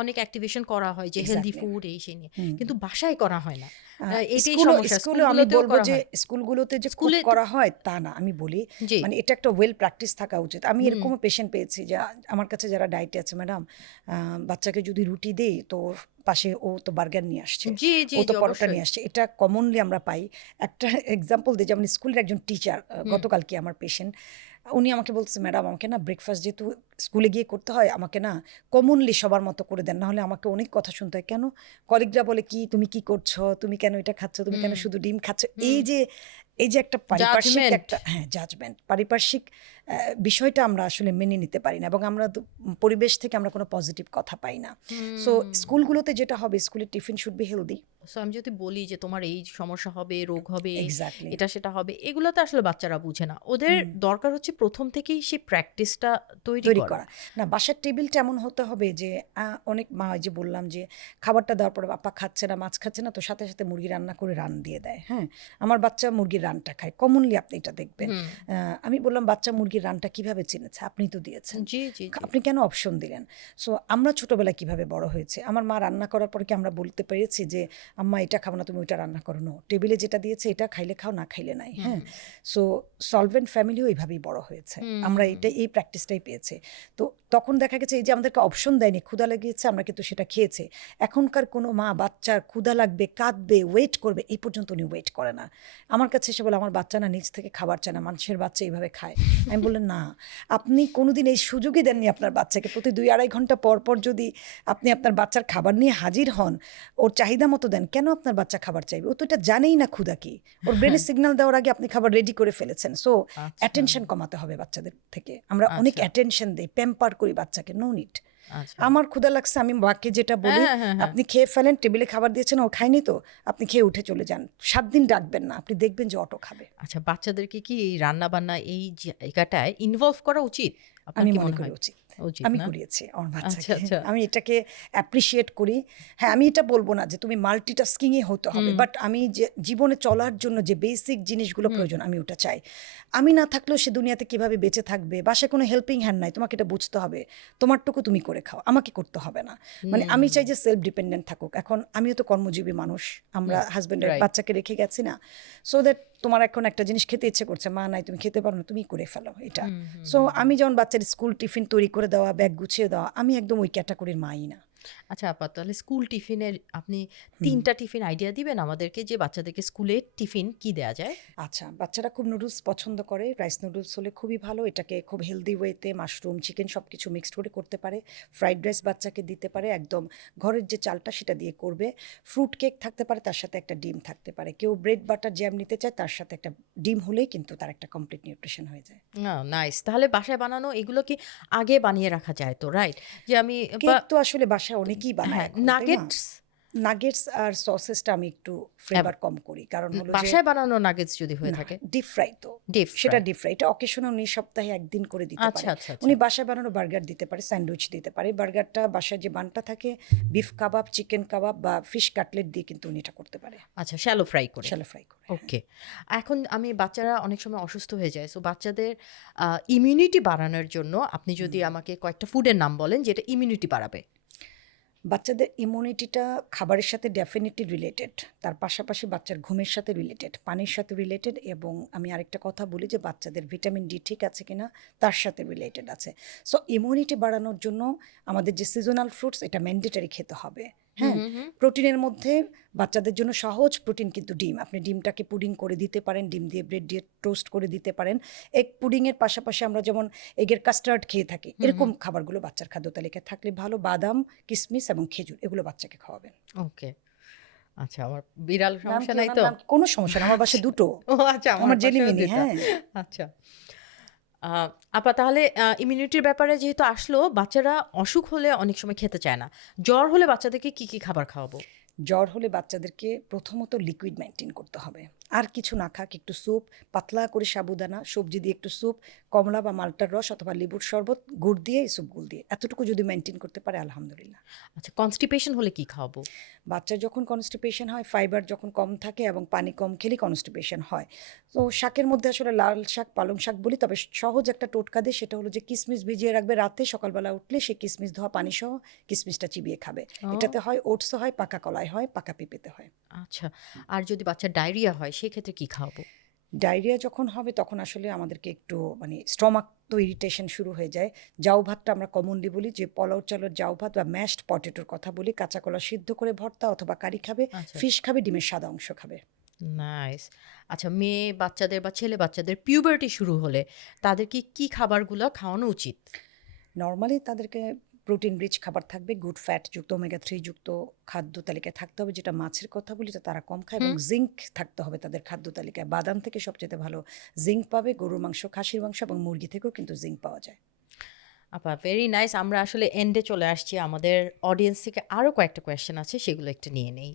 অনেক অ্যাক্টিভেশন করা হয় যে হেলদি এক্স্যাক্টলি। ফুড এই সেই নিয়ে, হুম। কিন্তু বাসায় করা হয় না। এটাই স্কুলও সমস্যা, স্কুলেও আমি স্কুলগুলোতেও বলবো করা যে হয়। স্কুলগুলোতে যে খুব স্কুলে তো করা হয় তা না, আমি বলি জি মানে এটা একটা ওয়েল প্র্যাকটিস থাকা উচিত। আমি হুম এরকমও পেশেন্ট পেয়েছি যে আমার কাছে যারা ডায়েটে আছে, ম্যাডাম বাচ্চাকে যদি রুটি দেই তো ওর পাশে ও তো বার্গার নিয়ে আসছে, জি জি ও তো জি পরোটা অবশ্যই। নিয়ে আসছে। এটা কমনলি আমরা পাই। একটা এক্সাম্পল দিই, যেমন স্কুলের একজন টিচার, হুম গতকালকে আমার পেশেন্ট, উনি আমাকে বলছে, ম্যাডাম আমাকে না ব্রেকফাস্ট যেহেতু স্কুলে গিয়ে করতে হয়, আমাকে না কমনলি সবার মতো করে দেন, না হলে আমাকে অনেক কথা শুনতে হয়। কেন? কলিগরা বলে কি, তুমি কি করছো, তুমি কেন এটা খাচ্ছ, তুমি কেন হুম শুধু ডিম খাচ্ছ। হুম এই যে একটা পারিপার্শ্বিক জাজমেন্ট। একটা, হ্যাঁ, জাজমেন্ট, পারিপার্শ্বিক বিষয়টা আমরা আসলে মেনে নিতে পারি না, এবং আমরা পরিবেশ থেকে আমরা কোনো পজিটিভ কথা পাই না। সো হুম স্কুলগুলোতে যেটা হবে, স্কুলের tiffin should be healthy. So আমি যদি বলি যে তোমার এই সমস্যা হবে, রোগ হবে, এক্স্যাক্টলি। এটা সেটা হবে, এগুলো তো আসলে বাচ্চারা বুঝে না। ওদের হুম। দরকার হচ্ছে প্রথম থেকেই সেই প্র্যাকটিসটা তৈরি তৈরি করা। করা। না, বাসার টেবিলটা এমন হতে হবে যে অনেক মা, ওই যে বললাম যে খাবারটা দেওয়ার পরে আপা খাচ্ছে না, মাছ খাচ্ছে না, তো সাথে সাথে মুরগি রান্না করে রান দিয়ে দেয়। হ্যাঁ? আমার বাচ্চা মুরগির রানটা খায়। কমনলি আপনি এটা দেখবেন। হুম আমি বললাম, বাচ্চা মুরগির রানটা কিভাবে চিনেছে? আপনি তো দিয়েছেন। জি জি জি আপনি কেন অপশন দিলেন? সো আমরা ছোটবেলায় কিভাবে বড় হয়েছি? আমার মা রান্না করার পরে কি আমরা বলতে পেরেছি যে আম্মা এটা খাবো না, তুমি ওইটা রান্না করো? নো। টেবিলে যেটা দিয়েছে এটা খাইলে খাও, না খাইলে নাই। হুম হ্যাঁ? সো সলভেন্ট ফ্যামিলিও এইভাবেই বড় হয়েছে। আমরা হুম এই প্র্যাকটিসটাই পেয়েছি। তো তখন দেখা গেছে এই যে আমাদেরকে অপশন দেয়নি, ক্ষুধা লেগেছে আমরা কিন্তু সেটা খেয়েছি। এখনকার কোনো মা বাচ্চার ক্ষুধা লাগবে, কাঁদবে, ওয়েট করবে, এই পর্যন্ত উনি ওয়েট করে না। আমার কাছে এসে বলে, আমার বাচ্চা না নিজ থেকে খাবার চায় না, মানুষের বাচ্চা এইভাবে খায়। আমি বললাম, না, আপনি কোনোদিন এই সুযোগই দেননি আপনার বাচ্চাকে। প্রতি 2-2.5 ঘন্টা পর পর যদি আপনি আপনার বাচ্চার খাবার নিয়ে হাজির হন, ওর চাহিদা মতো দেন, কেন আপনার বাচ্চা খাবার চাইবে? ও তো এটা জানেই না ক্ষুধা কি। ওর ব্রেনে সিগন্যাল দেওয়ার আগে আপনি খাবার রেডি করে ফেলেছেন। সো আচ্ছা অ্যাটেনশন কমাতে হবে বাচ্চাদের থেকে। আমরা অনেক আচ্ছা অ্যাটেনশন দেই, প্যাম্পার করি বাচ্চাকে। No need. আচ্ছা আমার ক্ষুধা লাগছে, আমি মাকে যেটা হ্যাঁ বলি, হ্যাঁ হ্যাঁ হ্যাঁ আপনি খেয়ে ফেলেন, টেবিলে খাবার দিয়েছেন, ও খায়নি তো আপনি খেয়ে উঠে চলে যান। 7 দিন ডাকবেন না, আপনি দেখবেন যে অটো খাবে। আচ্ছা, বাচ্চাদেরকে কি এই রান্না বান্না এই জায়গাটায় ইনভলভ করা উচিত? আপনার আমি কি মনে মনে করি হয়? উচিত। উচিত আমি না? করিয়েছি আমার আচ্ছা বাচ্চাকে। আচ্ছা আমি এটাকে অ্যাপ্রিশিয়েট করি। হ্যাঁ, আমি এটা বলব না যে তুমি মাল্টিটাস্কিংই হতে হবে। হুম বাট আমি যে জীবনে চলার জন্য যে বেসিক জিনিসগুলো হুম প্রয়োজন, আমি ওটা চাই। আমি না থাকলেও সে দুনিয়াতে কিভাবে বেঁচে থাকবে? বাসায় কোনো হেল্পিং হ্যান্ড নাই। তোমাকে এটা বুঝতে হবে। তোমারটুকু তুমি করে খাও। আমাকে করতে হবে না। মানে আমি চাই হুম যে সেলফ ডিপেন্ডেন্ট থাকুক। এখন আমিও তো কর্মজীবী মানুষ। আমরা হুম হাসব্যান্ড ওয়াইফ রাইট বাচ্চাকে রেখে গেছি না? সো দ্যাট তোমার এখন একটা জিনিস খেতে ইচ্ছে করছে। মা নাই, তুমি খেতে পারো না, তুমিই করে ফেলো এটা। হুম হুম সো হুম হুম। আমি যেমন বাচ্চার স্কুল টিফিন তৈরি করে দেওয়া, ব্যাগ গুছিয়ে দেওয়া, আমি একদম ওই ক্যাটাগরির মাই না। আচ্ছা আপা, তাহলে স্কুল টিফিনের আপনি হুম। 3টা টিফিন আইডিয়া দিবেন আমাদেরকে, যে বাচ্চাদেরকে স্কুলে টিফিন কি দেয়া যায়? আচ্ছা, বাচ্চারা খুব নুডলস পছন্দ করে। রাইস নুডলস হলে খুবই ভালো। এটাকে খুব হেলদি ওয়েতে মাশরুম, চিকেন সবকিছু মিক্সড করে করতে পারে। ফ্রাইড রাইস বাচ্চাকে দিতে পারে, একদম ঘরের যে চালটা সেটা দিয়ে করবে। ফ্রুট কেক থাকতে পারে, তার সাথে একটা ডিম থাকতে পারে। কেউ ব্রেড বাটার জ্যাম নিতে চায়, তার সাথে একটা ডিম হলেই কিন্তু তার একটা কমপ্লিট নিউট্রিশন হয়ে যায়। নাইস। তাহলে বাসায় বানানো এগুলো কি আগে বানিয়ে রাখা যায় তো, রাইট? যে আমি বা কেক তো আসলে বাসায় অনেকেই বানায় হ্যাঁ এখন, তাই না? নাগেটস, নাগেটস আর সসেসটা আমি একটু ফ্লেভার কম করি। কারণ হলো যে বাসায় বানানো নাগেটস যদি হয়ে না, থাকে ডিপ ফ্রাই তো। ডিপ সেটা ফ্রাই। Deep fry. এটা অকেশনে উনি সপ্তাহে ১ দিন করে দিতে আচ্ছা পারে। আচ্ছা আচ্ছা উনি বাসায় বানানো বার্গার দিতে পারে, স্যান্ডউইচ দিতে পারে। বার্গারটা বাসায় যে বানটা থাকে, বিফ কাবাব, চিকেন কাবাব বা ফিশ কাটলেট দিয়ে কিন্তু উনি এটা করতে পারে। আচ্ছা, শ্যালো ফ্রাই করে। শ্যালো ফ্রাই করে। ওকে। এখন আমি বাচ্চারা অনেক সময় অসুস্থ হয়ে যায়। সো বাচ্চাদের ইমিউনিটি বাড়ানোর জন্য আপনি যদি আমাকে কয়েকটা ফুডের নাম বলেন যেটা ইমিউনিটি বাড়াবে। বাচ্চাদের ইমিউনিটিটা খাবারের সাথে ডেফিনিটলি রিলেটেড। তার পাশাপাশি বাচ্চার ঘুমের সাথে রিলেটেড, পানির সাথে রিলেটেড, এবং আমি আরেকটা কথা বলি যে বাচ্চাদের ভিটামিন ডি ঠিক আছে কিনা তার সাথে রিলেটেড আছে। সো ইমিউনিটি বাড়ানোর জন্য আমাদের যে সিজনাল ফ্রুটস, এটা ম্যান্ডেটরি খেতে হবে। হ্যাঁ, প্রোটিনের মধ্যে বাচ্চাদের জন্য সহজ প্রোটিন কিন্তু ডিম। আপনি ডিমটাকে পুডিং করে দিতে পারেন, ডিম দিয়ে ব্রেড দিয়ে টোস্ট করে দিতে পারেন। এগ পুডিংয়ের পাশাপাশি আমরা যেমন এগের কাস্টার্ড খেয়ে থাকি, এরকম খাবারগুলো বাচ্চার খাদ্য তালিকায় থাকলে ভালো। বাদাম, কিশমিশ এবং খেজুর এগুলো বাচ্চাকে খাওয়াবেন। ওকে, আচ্ছা, আমার বিড়াল নাম সমস্যা কি নাই ওনার তো? নাম? কোনো সমস্যা না, আমার বাসায় দুটো। ও আচ্ছা, আমার জেলি পাশেও মিনি, দুইটা। হ্যাঁ। আচ্ছা। আপা তাহলে ইমিউনিটির ব্যাপারে যেহেতু আসলো, বাচ্চারা অসুখ হলে অনেক সময় খেতে চায় না। জ্বর হলে বাচ্চাদেরকে কি কি খাবার খাওয়াবো? জ্বর হলে বাচ্চাদেরকে প্রথমত লিকুইড মেনটেন করতে হবে। আর কিছু না খাক, একটু স্যুপ, পাতলা করে সাবুদানা, সবজি দিয়ে একটু স্যুপ, কমলা বা মাল্টার রস অথবা লেবুর শরবত, গুড় দিয়ে এই স্যুপগুলো দিয়ে এতটুকু যদি মেনটেন করতে পারে আলহামদুলিল্লাহ। আচ্ছা, কনস্টিপেশন হলে কি খাওয়াবো? বাচ্চার যখন কনস্টিপেশন হয়, ফাইবার যখন কম থাকে এবং পানি কম খেলে কনস্টিপেশন হয়। তো শাকের মধ্যে আসলে লাল শাক, পালং শাক বলি, তবে সহজ একটা টোটকা দিয়ে, সেটা হলো যে কিশমিশ ভিজিয়ে রাখবে রাতে, সকালবেলা উঠলে সেই কিশমিশ ধোয়া পানি সহ কিশমিশটা চিবিয়ে খাবে। ও, এটাতে হয় ওটসও হয়, পাকা কলায় হয়, পাকা পেঁপেতে হয়। আচ্ছা। আর যদি বাচ্চার ডায়রিয়া হয় সেক্ষেত্রে কি খাওয়াবো? ডায়রিয়া যখন হবে তখন আসলে আমাদেরকে একটু মানে স্টমাক তো ইরিটেশন শুরু হয়ে যায়। জাউ ভাতটা আমরা কমনলি বলি যে পোলাও চালের জাউ ভাত বা ম্যাশড পটেটোর কথা বলি। কাঁচা কলা সিদ্ধ করে ভর্তা অথবা কারি খাবে, আচ্ছা, ফিশ খাবে, ডিমের সাদা অংশ খাবে। নাইস। আচ্ছা, মেয়ে বাচ্চাদের বা ছেলে বাচ্চাদের পিউবার্টি শুরু হলে তাদেরকে কি খাবারগুলো খাওয়ানো উচিত? নরমালি তাদেরকে প্রোটিন রিচ খাবার থাকবে, গুড ফ্যাট যুক্ত, ওমেগা 3 যুক্ত খাদ্য তালিকায় থাকতে হবে। যেটা মাছের কথা বলি তা তারা কম খায়, এবং হুম। জিঙ্ক থাকতে হবে তাদের খাদ্য তালিকায়। বাদাম থেকে সবচেয়ে ভালো জিঙ্ক পাবে, গরুর মাংস, খাসির মাংস এবং মুরগি থেকেও কিন্তু জিঙ্ক পাওয়া যায়। আপা ভেরি নাইস। আমরা আসলে এন্ডে চলে আসছি। আমাদের অডিয়েন্স থেকে আরও কয়েকটা কোয়েশ্চেন আছে, সেগুলো একটু নিয়ে নেই।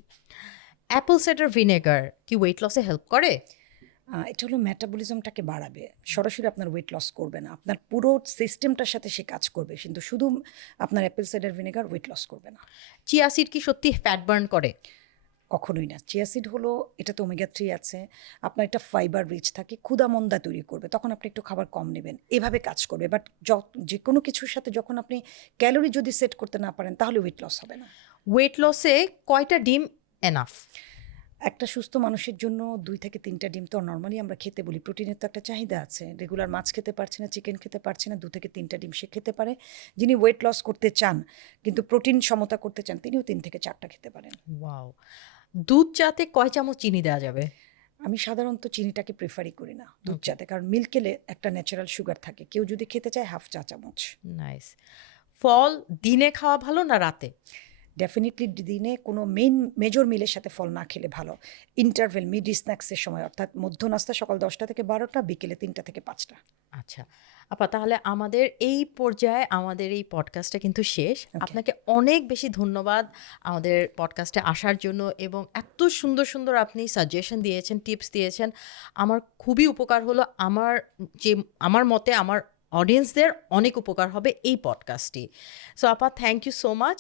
অ্যাপল সাইডার ভিনেগার কি ওয়েট লসে হেল্প করে? এটা হলো মেটাবলিজমটাকে বাড়াবে, সরাসরি আপনার ওয়েট লস করবে না, আপনার পুরো সিস্টেমটার সাথে সে কাজ করবে, কিন্তু শুধু আপনার apple cider vinegar weight loss করবে না। চিয়া সিড কি সত্যি ফ্যাট বার্ন করে? কখনোই না। চিয়া সিড হলো, এটাতে ওমেগা 3 আছে, আপনার একটা ফাইবার রিচ থাকে, ক্ষুধা-মন্দা তৈরি করবে, তখন আপনি একটু খাবার কম নেবেন, এভাবে কাজ করবে। বাট যে কোনো কিছুর সাথে যখন আপনি ক্যালোরি যদি সেট করতে না পারেন তাহলে ওয়েট লস হবে না। ওয়েট লসে কয়টা ডিম এনাফ? একটা সুস্থ মানুষের জন্য 2 থেকে 3টা ডিম তো নরমালি আমরা খেতে বলি। প্রোটিনের তো একটা চাহিদা আছে। রেগুলার মাছ খেতে পারছে না, চিকেন খেতে পারছে না, 2 থেকে 3টা ডিম সে খেতে পারে। যিনি ওয়েট লস করতে চান কিন্তু প্রোটিন সমতা করতে চান, তিনিও 3 থেকে 4টা খেতে পারেন। ওয়াও। দুধ চাতে কয় চামচ চিনি দেওয়া যাবে? আমি সাধারণত চিনিটাকে প্রেফারই করি না দুধ ওকে, চাতে, কারণ মিল্কেলে একটা ন্যাচারাল সুগার থাকে। কেউ যদি খেতে চায় হাফ চা চামচ। নাইস। ফল দিনে খাওয়া ভালো না রাতে? ডেফিনিটলি দিনে কোনো মেজর মিলের সাথে ফল না খেলে ভালো। ইন্টারভেল, মিড স্ন্যাক্সের সময়, অর্থাৎ মধ্য নাস্তা সকাল 10টা থেকে 12টা, বিকেলে 3টা থেকে 5টা। আচ্ছা আপা, তাহলে আমাদের এই পর্যায়ে আমাদের এই পডকাস্টটা কিন্তু শেষ। Okay. আপনাকে অনেক বেশি ধন্যবাদ আমাদের পডকাস্টে আসার জন্য, এবং এত সুন্দর সুন্দর আপনি সাজেশন দিয়েছেন, টিপস দিয়েছেন। আমার খুবই উপকার হলো। আমার মতে আমার অডিয়েন্সদের অনেক উপকার হবে এই পডকাস্টটি। সো আপা, থ্যাংক ইউ সো মাচ।